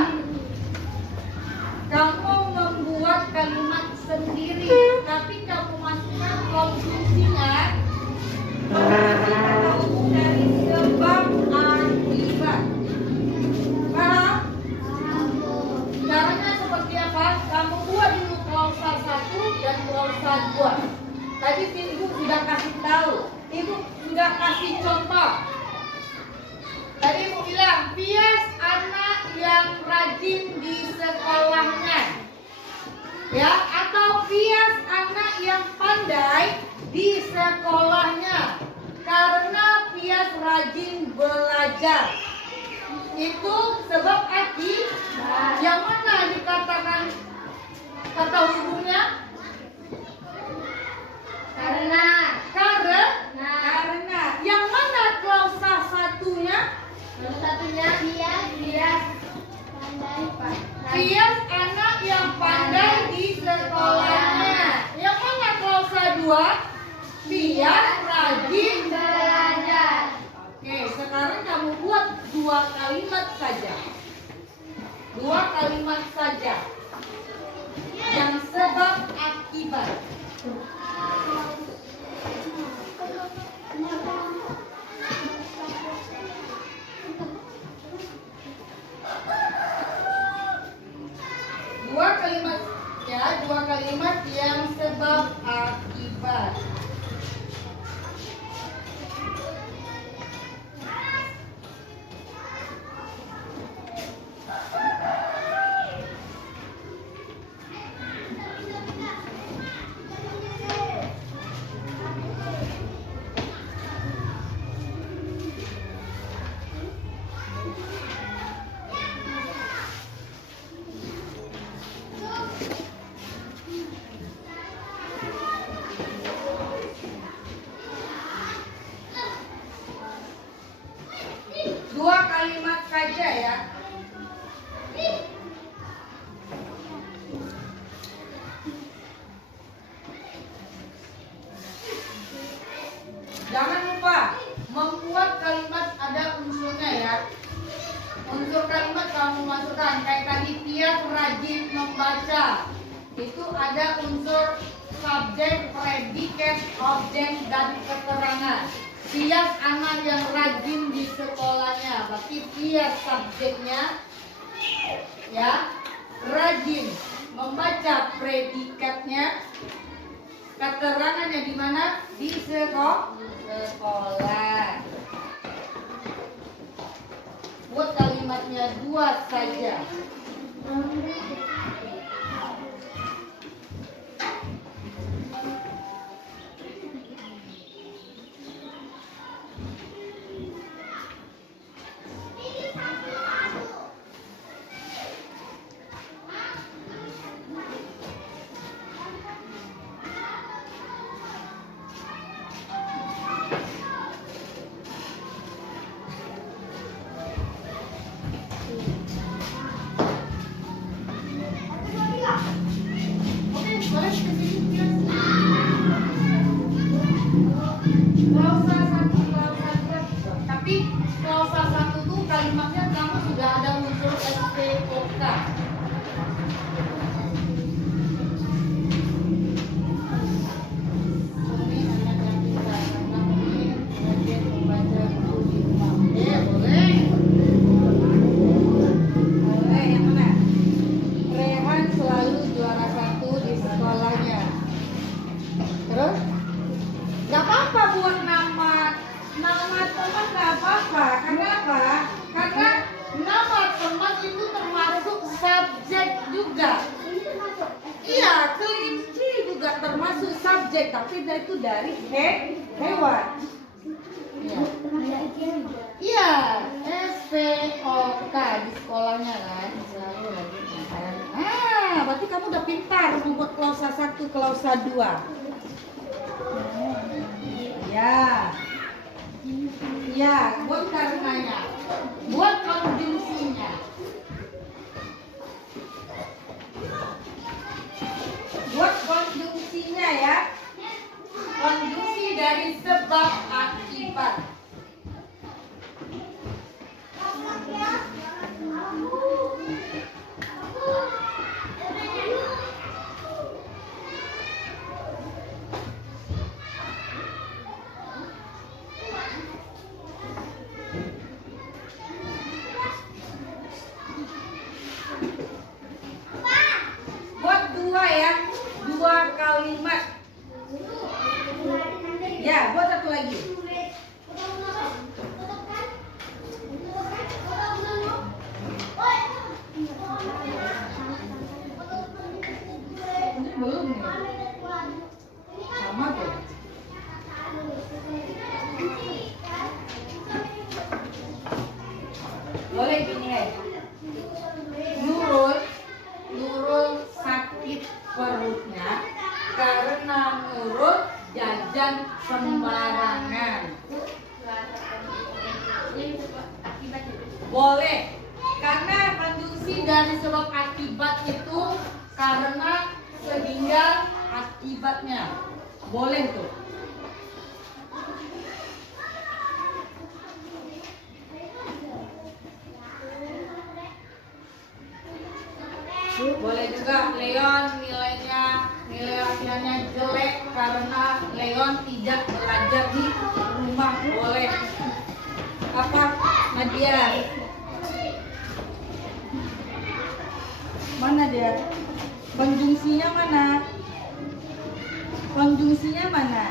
Kamu membuat kalimat sendiri, tapi kamu masukkan konstruksinya dari sebab akibat. Paham? Caranya seperti apa? Kamu buat dulu klausa 1 dan klausa 2. Tadi ibu sudah kasih tahu, ibu sudah kasih contoh. Tadi ibu bilang, bias anak yang rajin di sekolahnya. Ya, atau bias anak yang pandai di sekolahnya. Karena bias rajin belajar. Itu sebab akibat. Yang mana dikatakan kata hubungnya? Karena. Yang mana klausa satunya? Yang satunya bias pandai Pak. Bias anak yang pandai di sekolahnya. Yang mana klausa 2? Bias rajin Belajar. Oke, sekarang kamu buat 2 kalimat saja. 2 kalimat saja. Yang sebab akibat. Dua kalimat yang sebab akibat. Dua kalimat saja ya. Jangan lupa membuat kalimat ada unsurnya ya. Unsur kalimat kamu masukkan kayak tadi Tias rajin membaca. Itu ada unsur subjek, predikat, objek dan keterangan. Tias anak yang rajin di sekolahnya, berarti Tias subjeknya, ya, rajin membaca predikatnya, keterangannya di mana? Di sekolah. Buat kalimatnya 2 saja. Tapi klausa 1 tuh kalimatnya kamu sudah ada unsur SPOK. Terus? Gak apa-apa buat nama teman gak apa-apa. Kenapa? Karena nama teman itu termasuk subjek juga. Iya, kelinci juga termasuk subjek, tapi itu dari hewan. Iya, SPOK di sekolahnya kan. Selalu lagi pintar. Berarti kamu udah pintar membuat klausa 1, klausa 2. Ya, buat karenanya, buat konjungsinya. belum nih? Sama tuh. Boleh gini ya. Nurul sakit perutnya karena Nurul jajan sembarangan. Boleh, karena konjungsi dari sebab akibat itu karena sehingga akibatnya. Boleh tuh. Boleh juga Leon nilai latihannya jelek karena Leon tidak belajar di rumah. Boleh. Apa Nadia? Mana dia? Konjungsinya mana? Konjungsinya mana?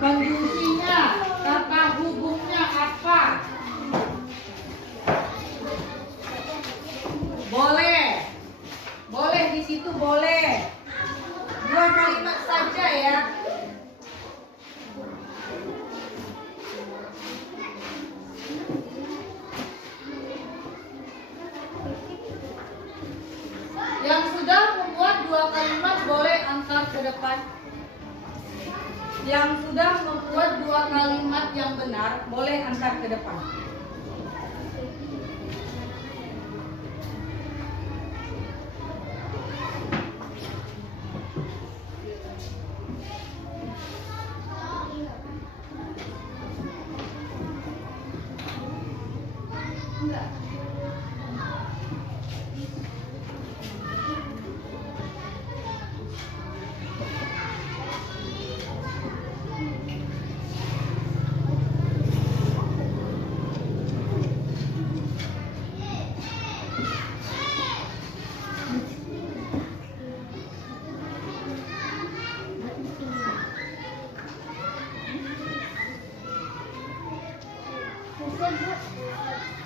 Konjungsinya, kata hubungnya apa? Boleh di situ boleh. 2 kalimat saja ya. Yang sudah membuat 2 kalimat boleh angkat ke depan. Yang sudah membuat 2 kalimat yang benar boleh angkat ke depan.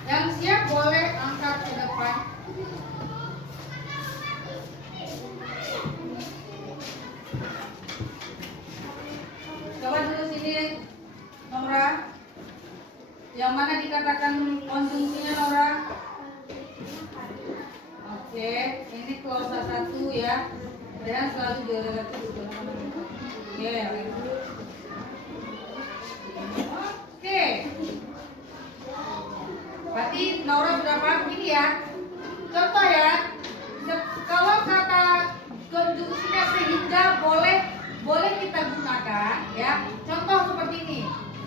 Yang siap boleh angkat ke depan. Coba dulu sini, Nora. Yang mana dikatakan konjungsinya, Nora? Oke, ini klausa 1 ya. Dan selalu direlatif. Oke. Oke. Berarti Nora sudah paham ini ya. Contoh ya. Kalau kata konjungsinya sehingga boleh kita gunakan ya. Contoh seperti ini.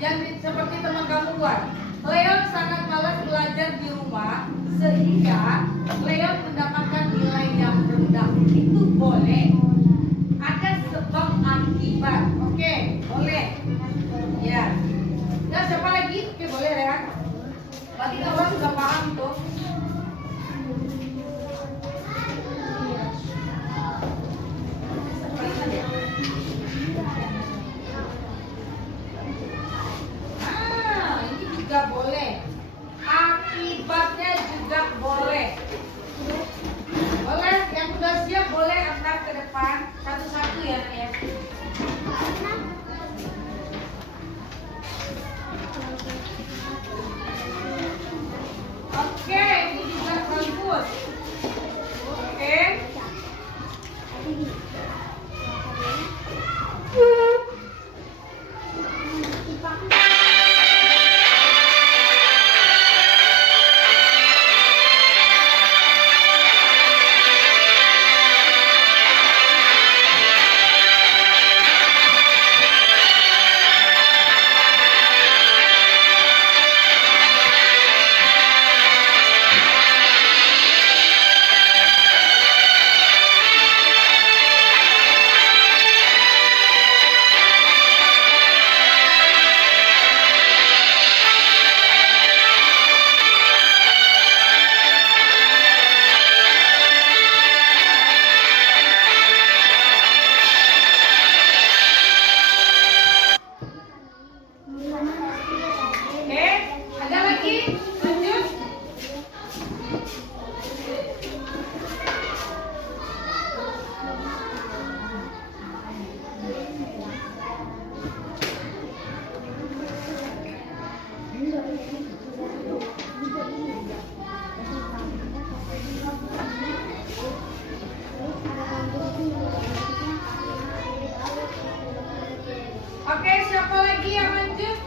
Yang seperti teman kamu buat. Leon sangat malas belajar di rumah sehingga Leon mendapatkan nilai yang rendah. Itu boleh. Ada sebab akibat. Oke, boleh. Ya. Dan siapa lagi? Oke, boleh ya. Berarti Nora sudah paham tuh. Ini juga boleh. Akibatnya juga boleh. Boleh, yang sudah siap boleh angkat ke depan. Satu-satu ya, Nak ya. siapa lagi yang lanjut?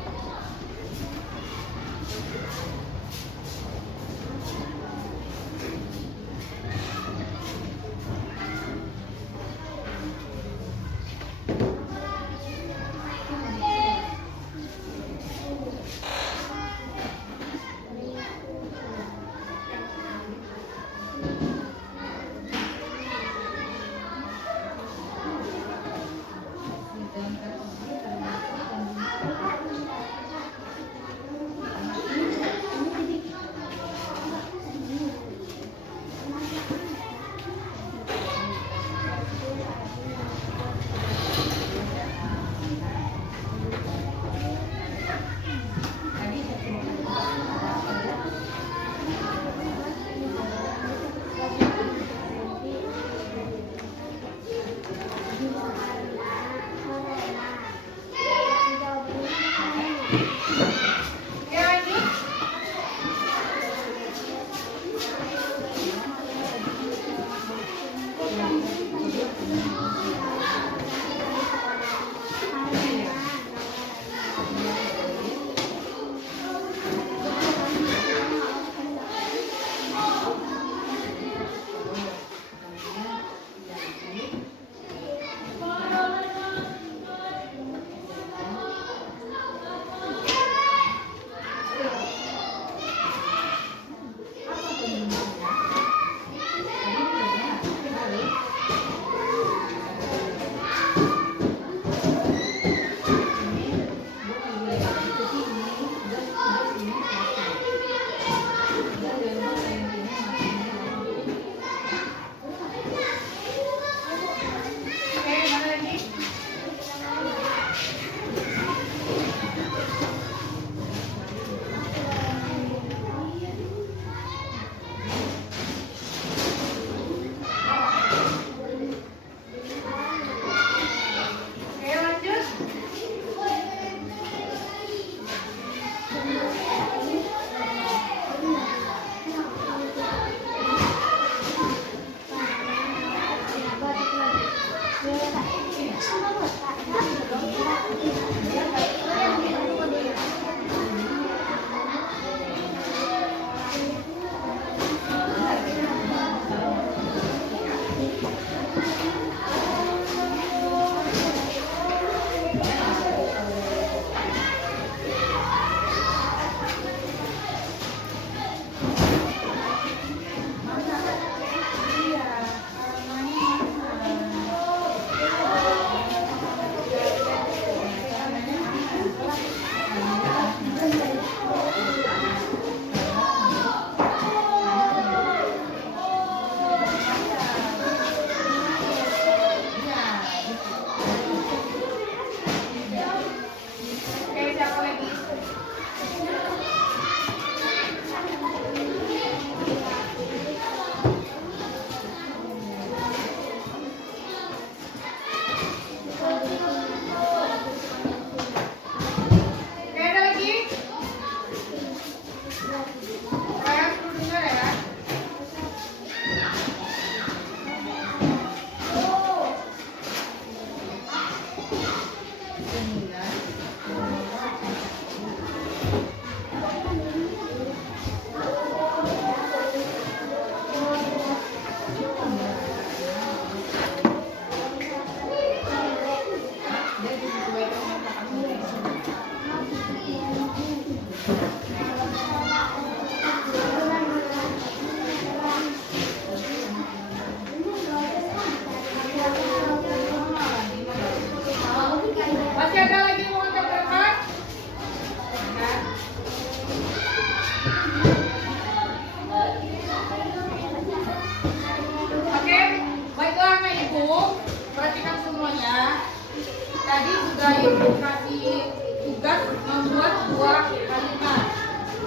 Tadi sudah Ibu kasih tugas membuat buah kalimat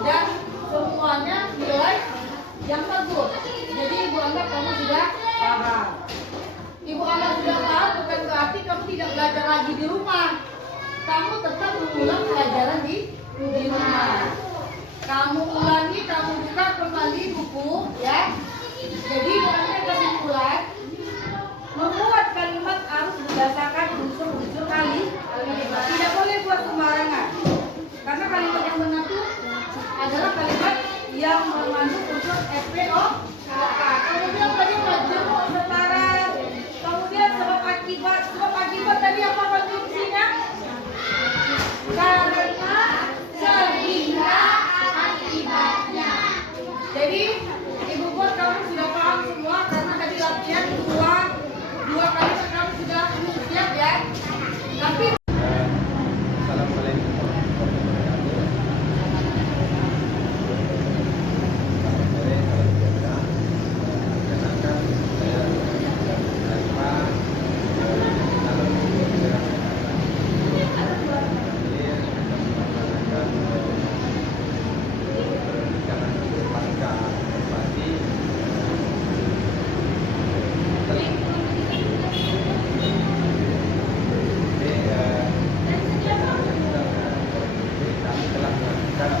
dan semuanya nilai yang bagus. Jadi Ibu anggap kamu sudah paham. Ibu anggap sudah paham bukan berarti kamu tidak belajar lagi di rumah. Kamu tetap mengulang pelajaran di rumah. Kamu ulangi, kamu buka kembali buku, ya. Jadi Ibu anggap kesimpulan membuat kalimat harus berdasarkan unsur-unsur kalimat. Tidak boleh buat FPO. Kemudian tadi majemuk setaran. Kemudian sebab akibat. Sebab akibat tadi apa konstruksinya? Karena sehingga akibatnya. Jadi ibu buat kamu sudah paham semua karena tadi latihan dua kali kamu sudah siap ya. Tapi Assalamualaikum warahmatullahi wabarakatuh. Selamat sore, salam sejahtera. Perkenalkan, saya Alfa. Dalam program ini akan melaksanakan perbincangan pasca operasi. Kami telah melakukan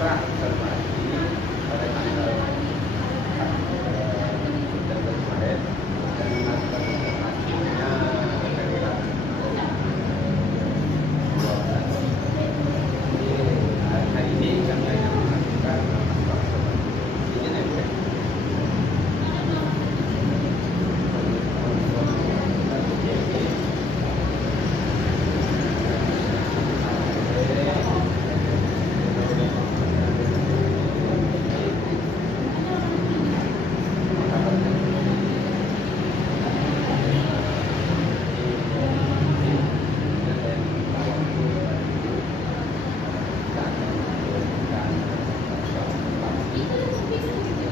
pra-observasi pada tanggal 19 Maret dan melakukan observasinya kira-kira 12. Jadi hari ini kami akan melakukan pra-observasi izin efek.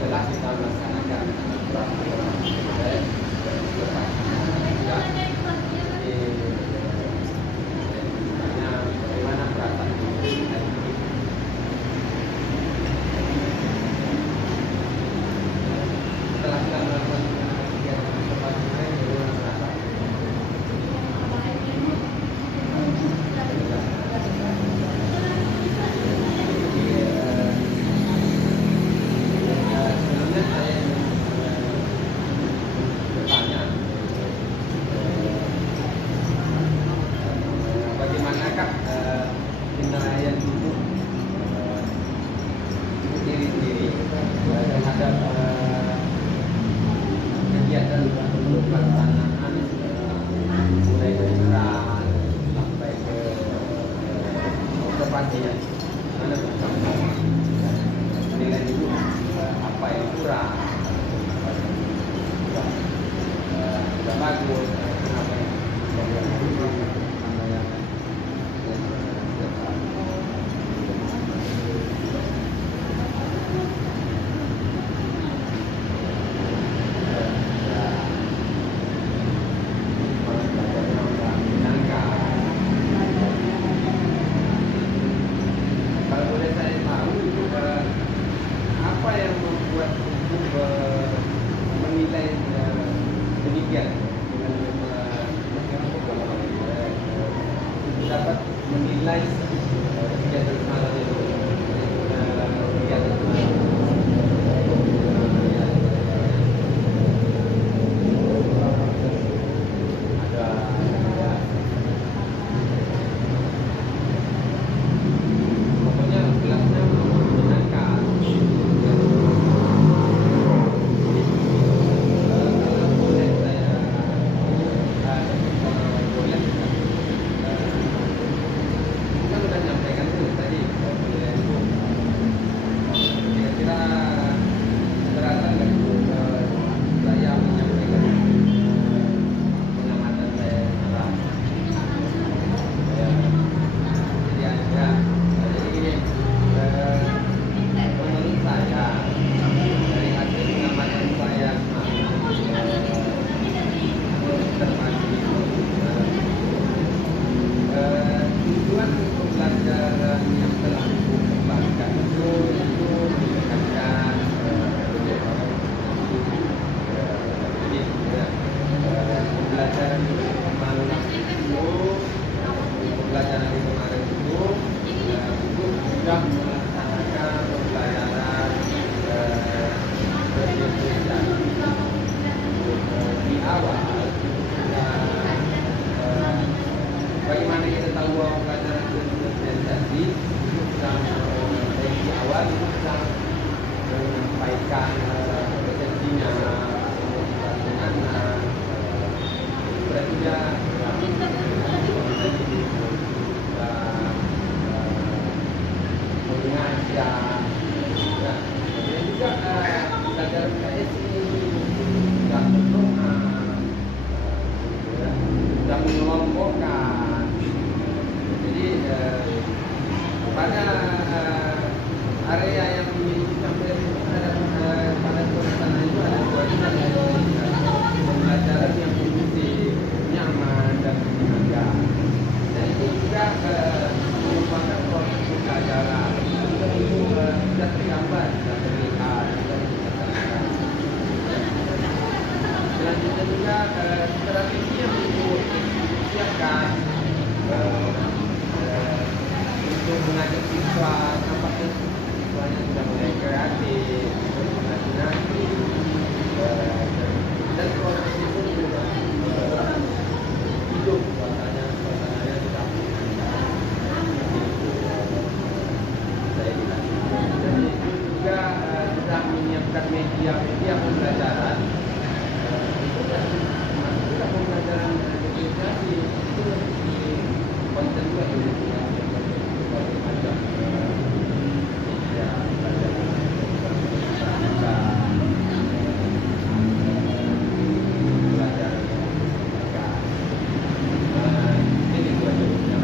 Setelah kita melaksanakan pra-observasi kemarin, bagaimana perasaan hari ini? Setelah kita melakukan kegiatan observasi kemarin, bagaimana perasaan? Sebelumnya saya ingin bertanya, bagaimanakah penilaian ibu sendiri terhadap kegiatan pelaksanaan mulai dari peran sampai ke observasinya? Mana penilaian ibu apa yang kurang, sudah bagus, apa yang kurang, apa yang kalau boleh saya tahu, apa yang membuat ibu selanjutnya juga strategi yang disiapkan untuk mengajak siswa, nampaknya siswanya sudah mulai kreatif, berimajinasi, dan proses itu juga hidup suasananya sudah saya bilang. Dan itu juga sudah menyiapkan media pembelajaran. Itu kan masuk juga pembelajaran negosiasi itu di konten juga berbagai macam media pembelajaran pelajaran ini dua jenisnya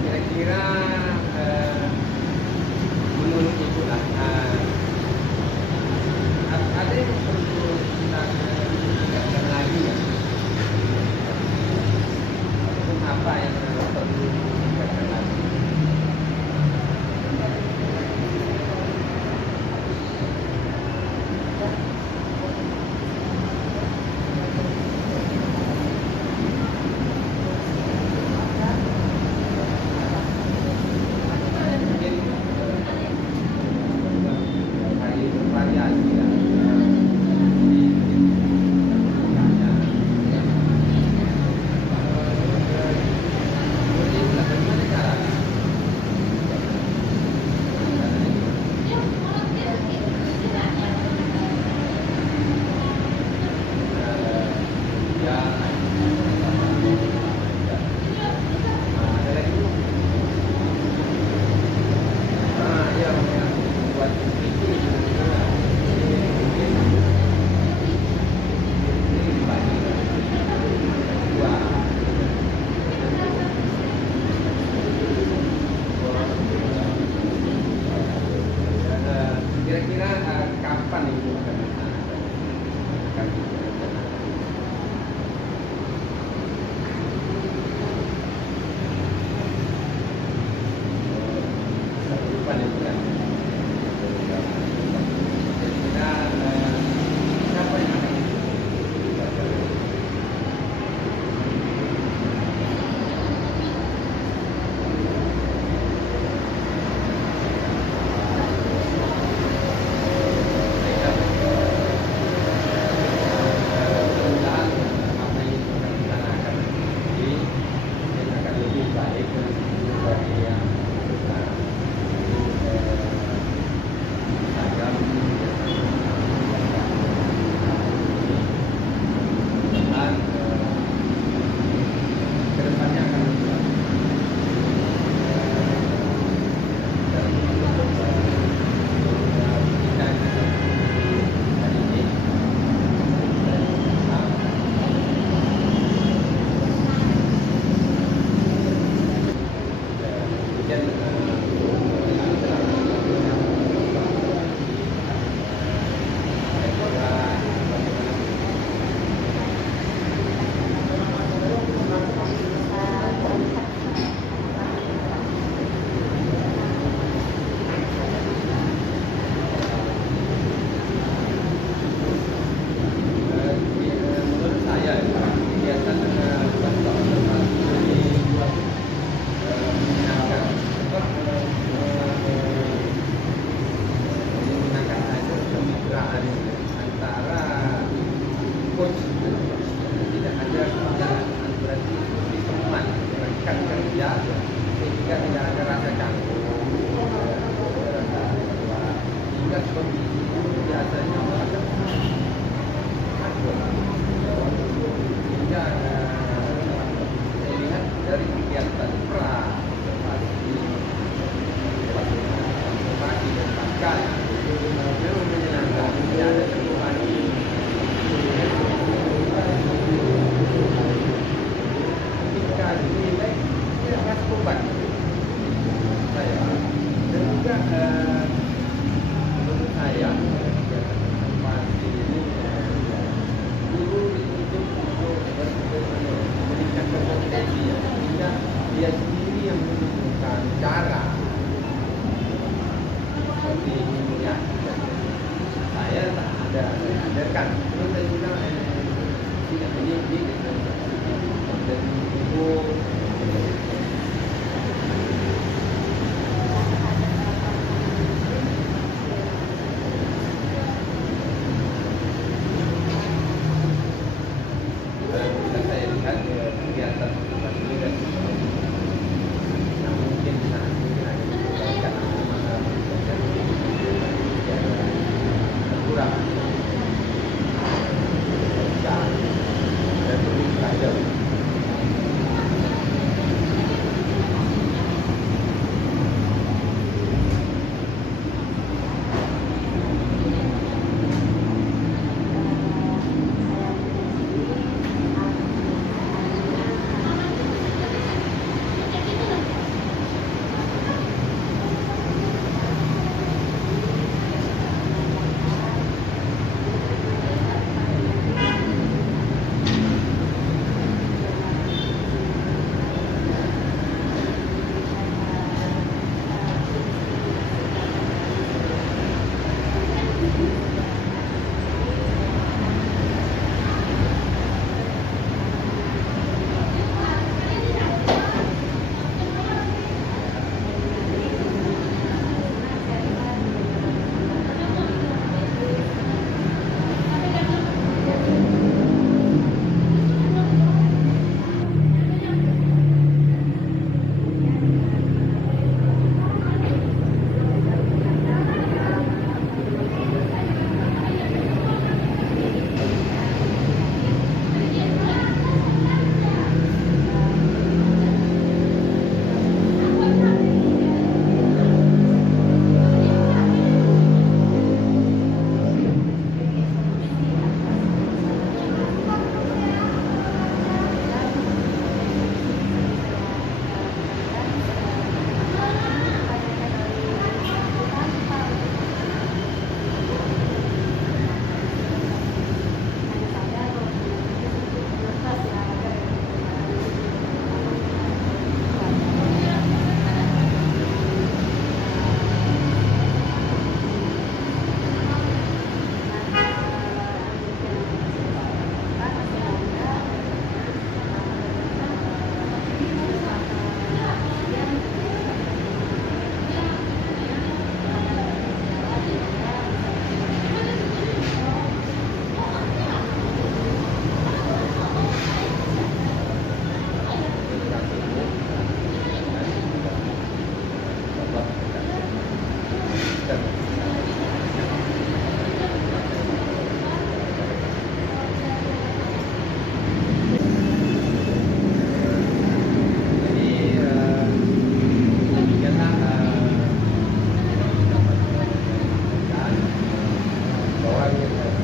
kira-kira menurut ibu lah ada yang perlu kita tingkatkan lagi ya ataupun apa yang perlu ya saya hadirkan. Terus saya bilang tidak ini dan ibu saya lihat kegiatan teman ini dan mungkin mungkin ada perbaikan kurang dan perlu belajar.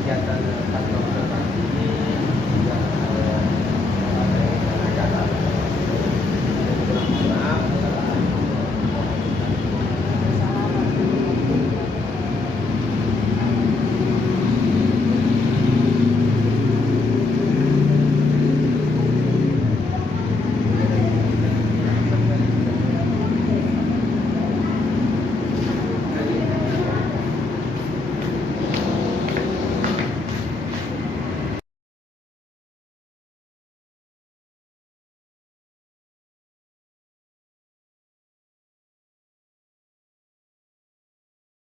Kegiatan kantor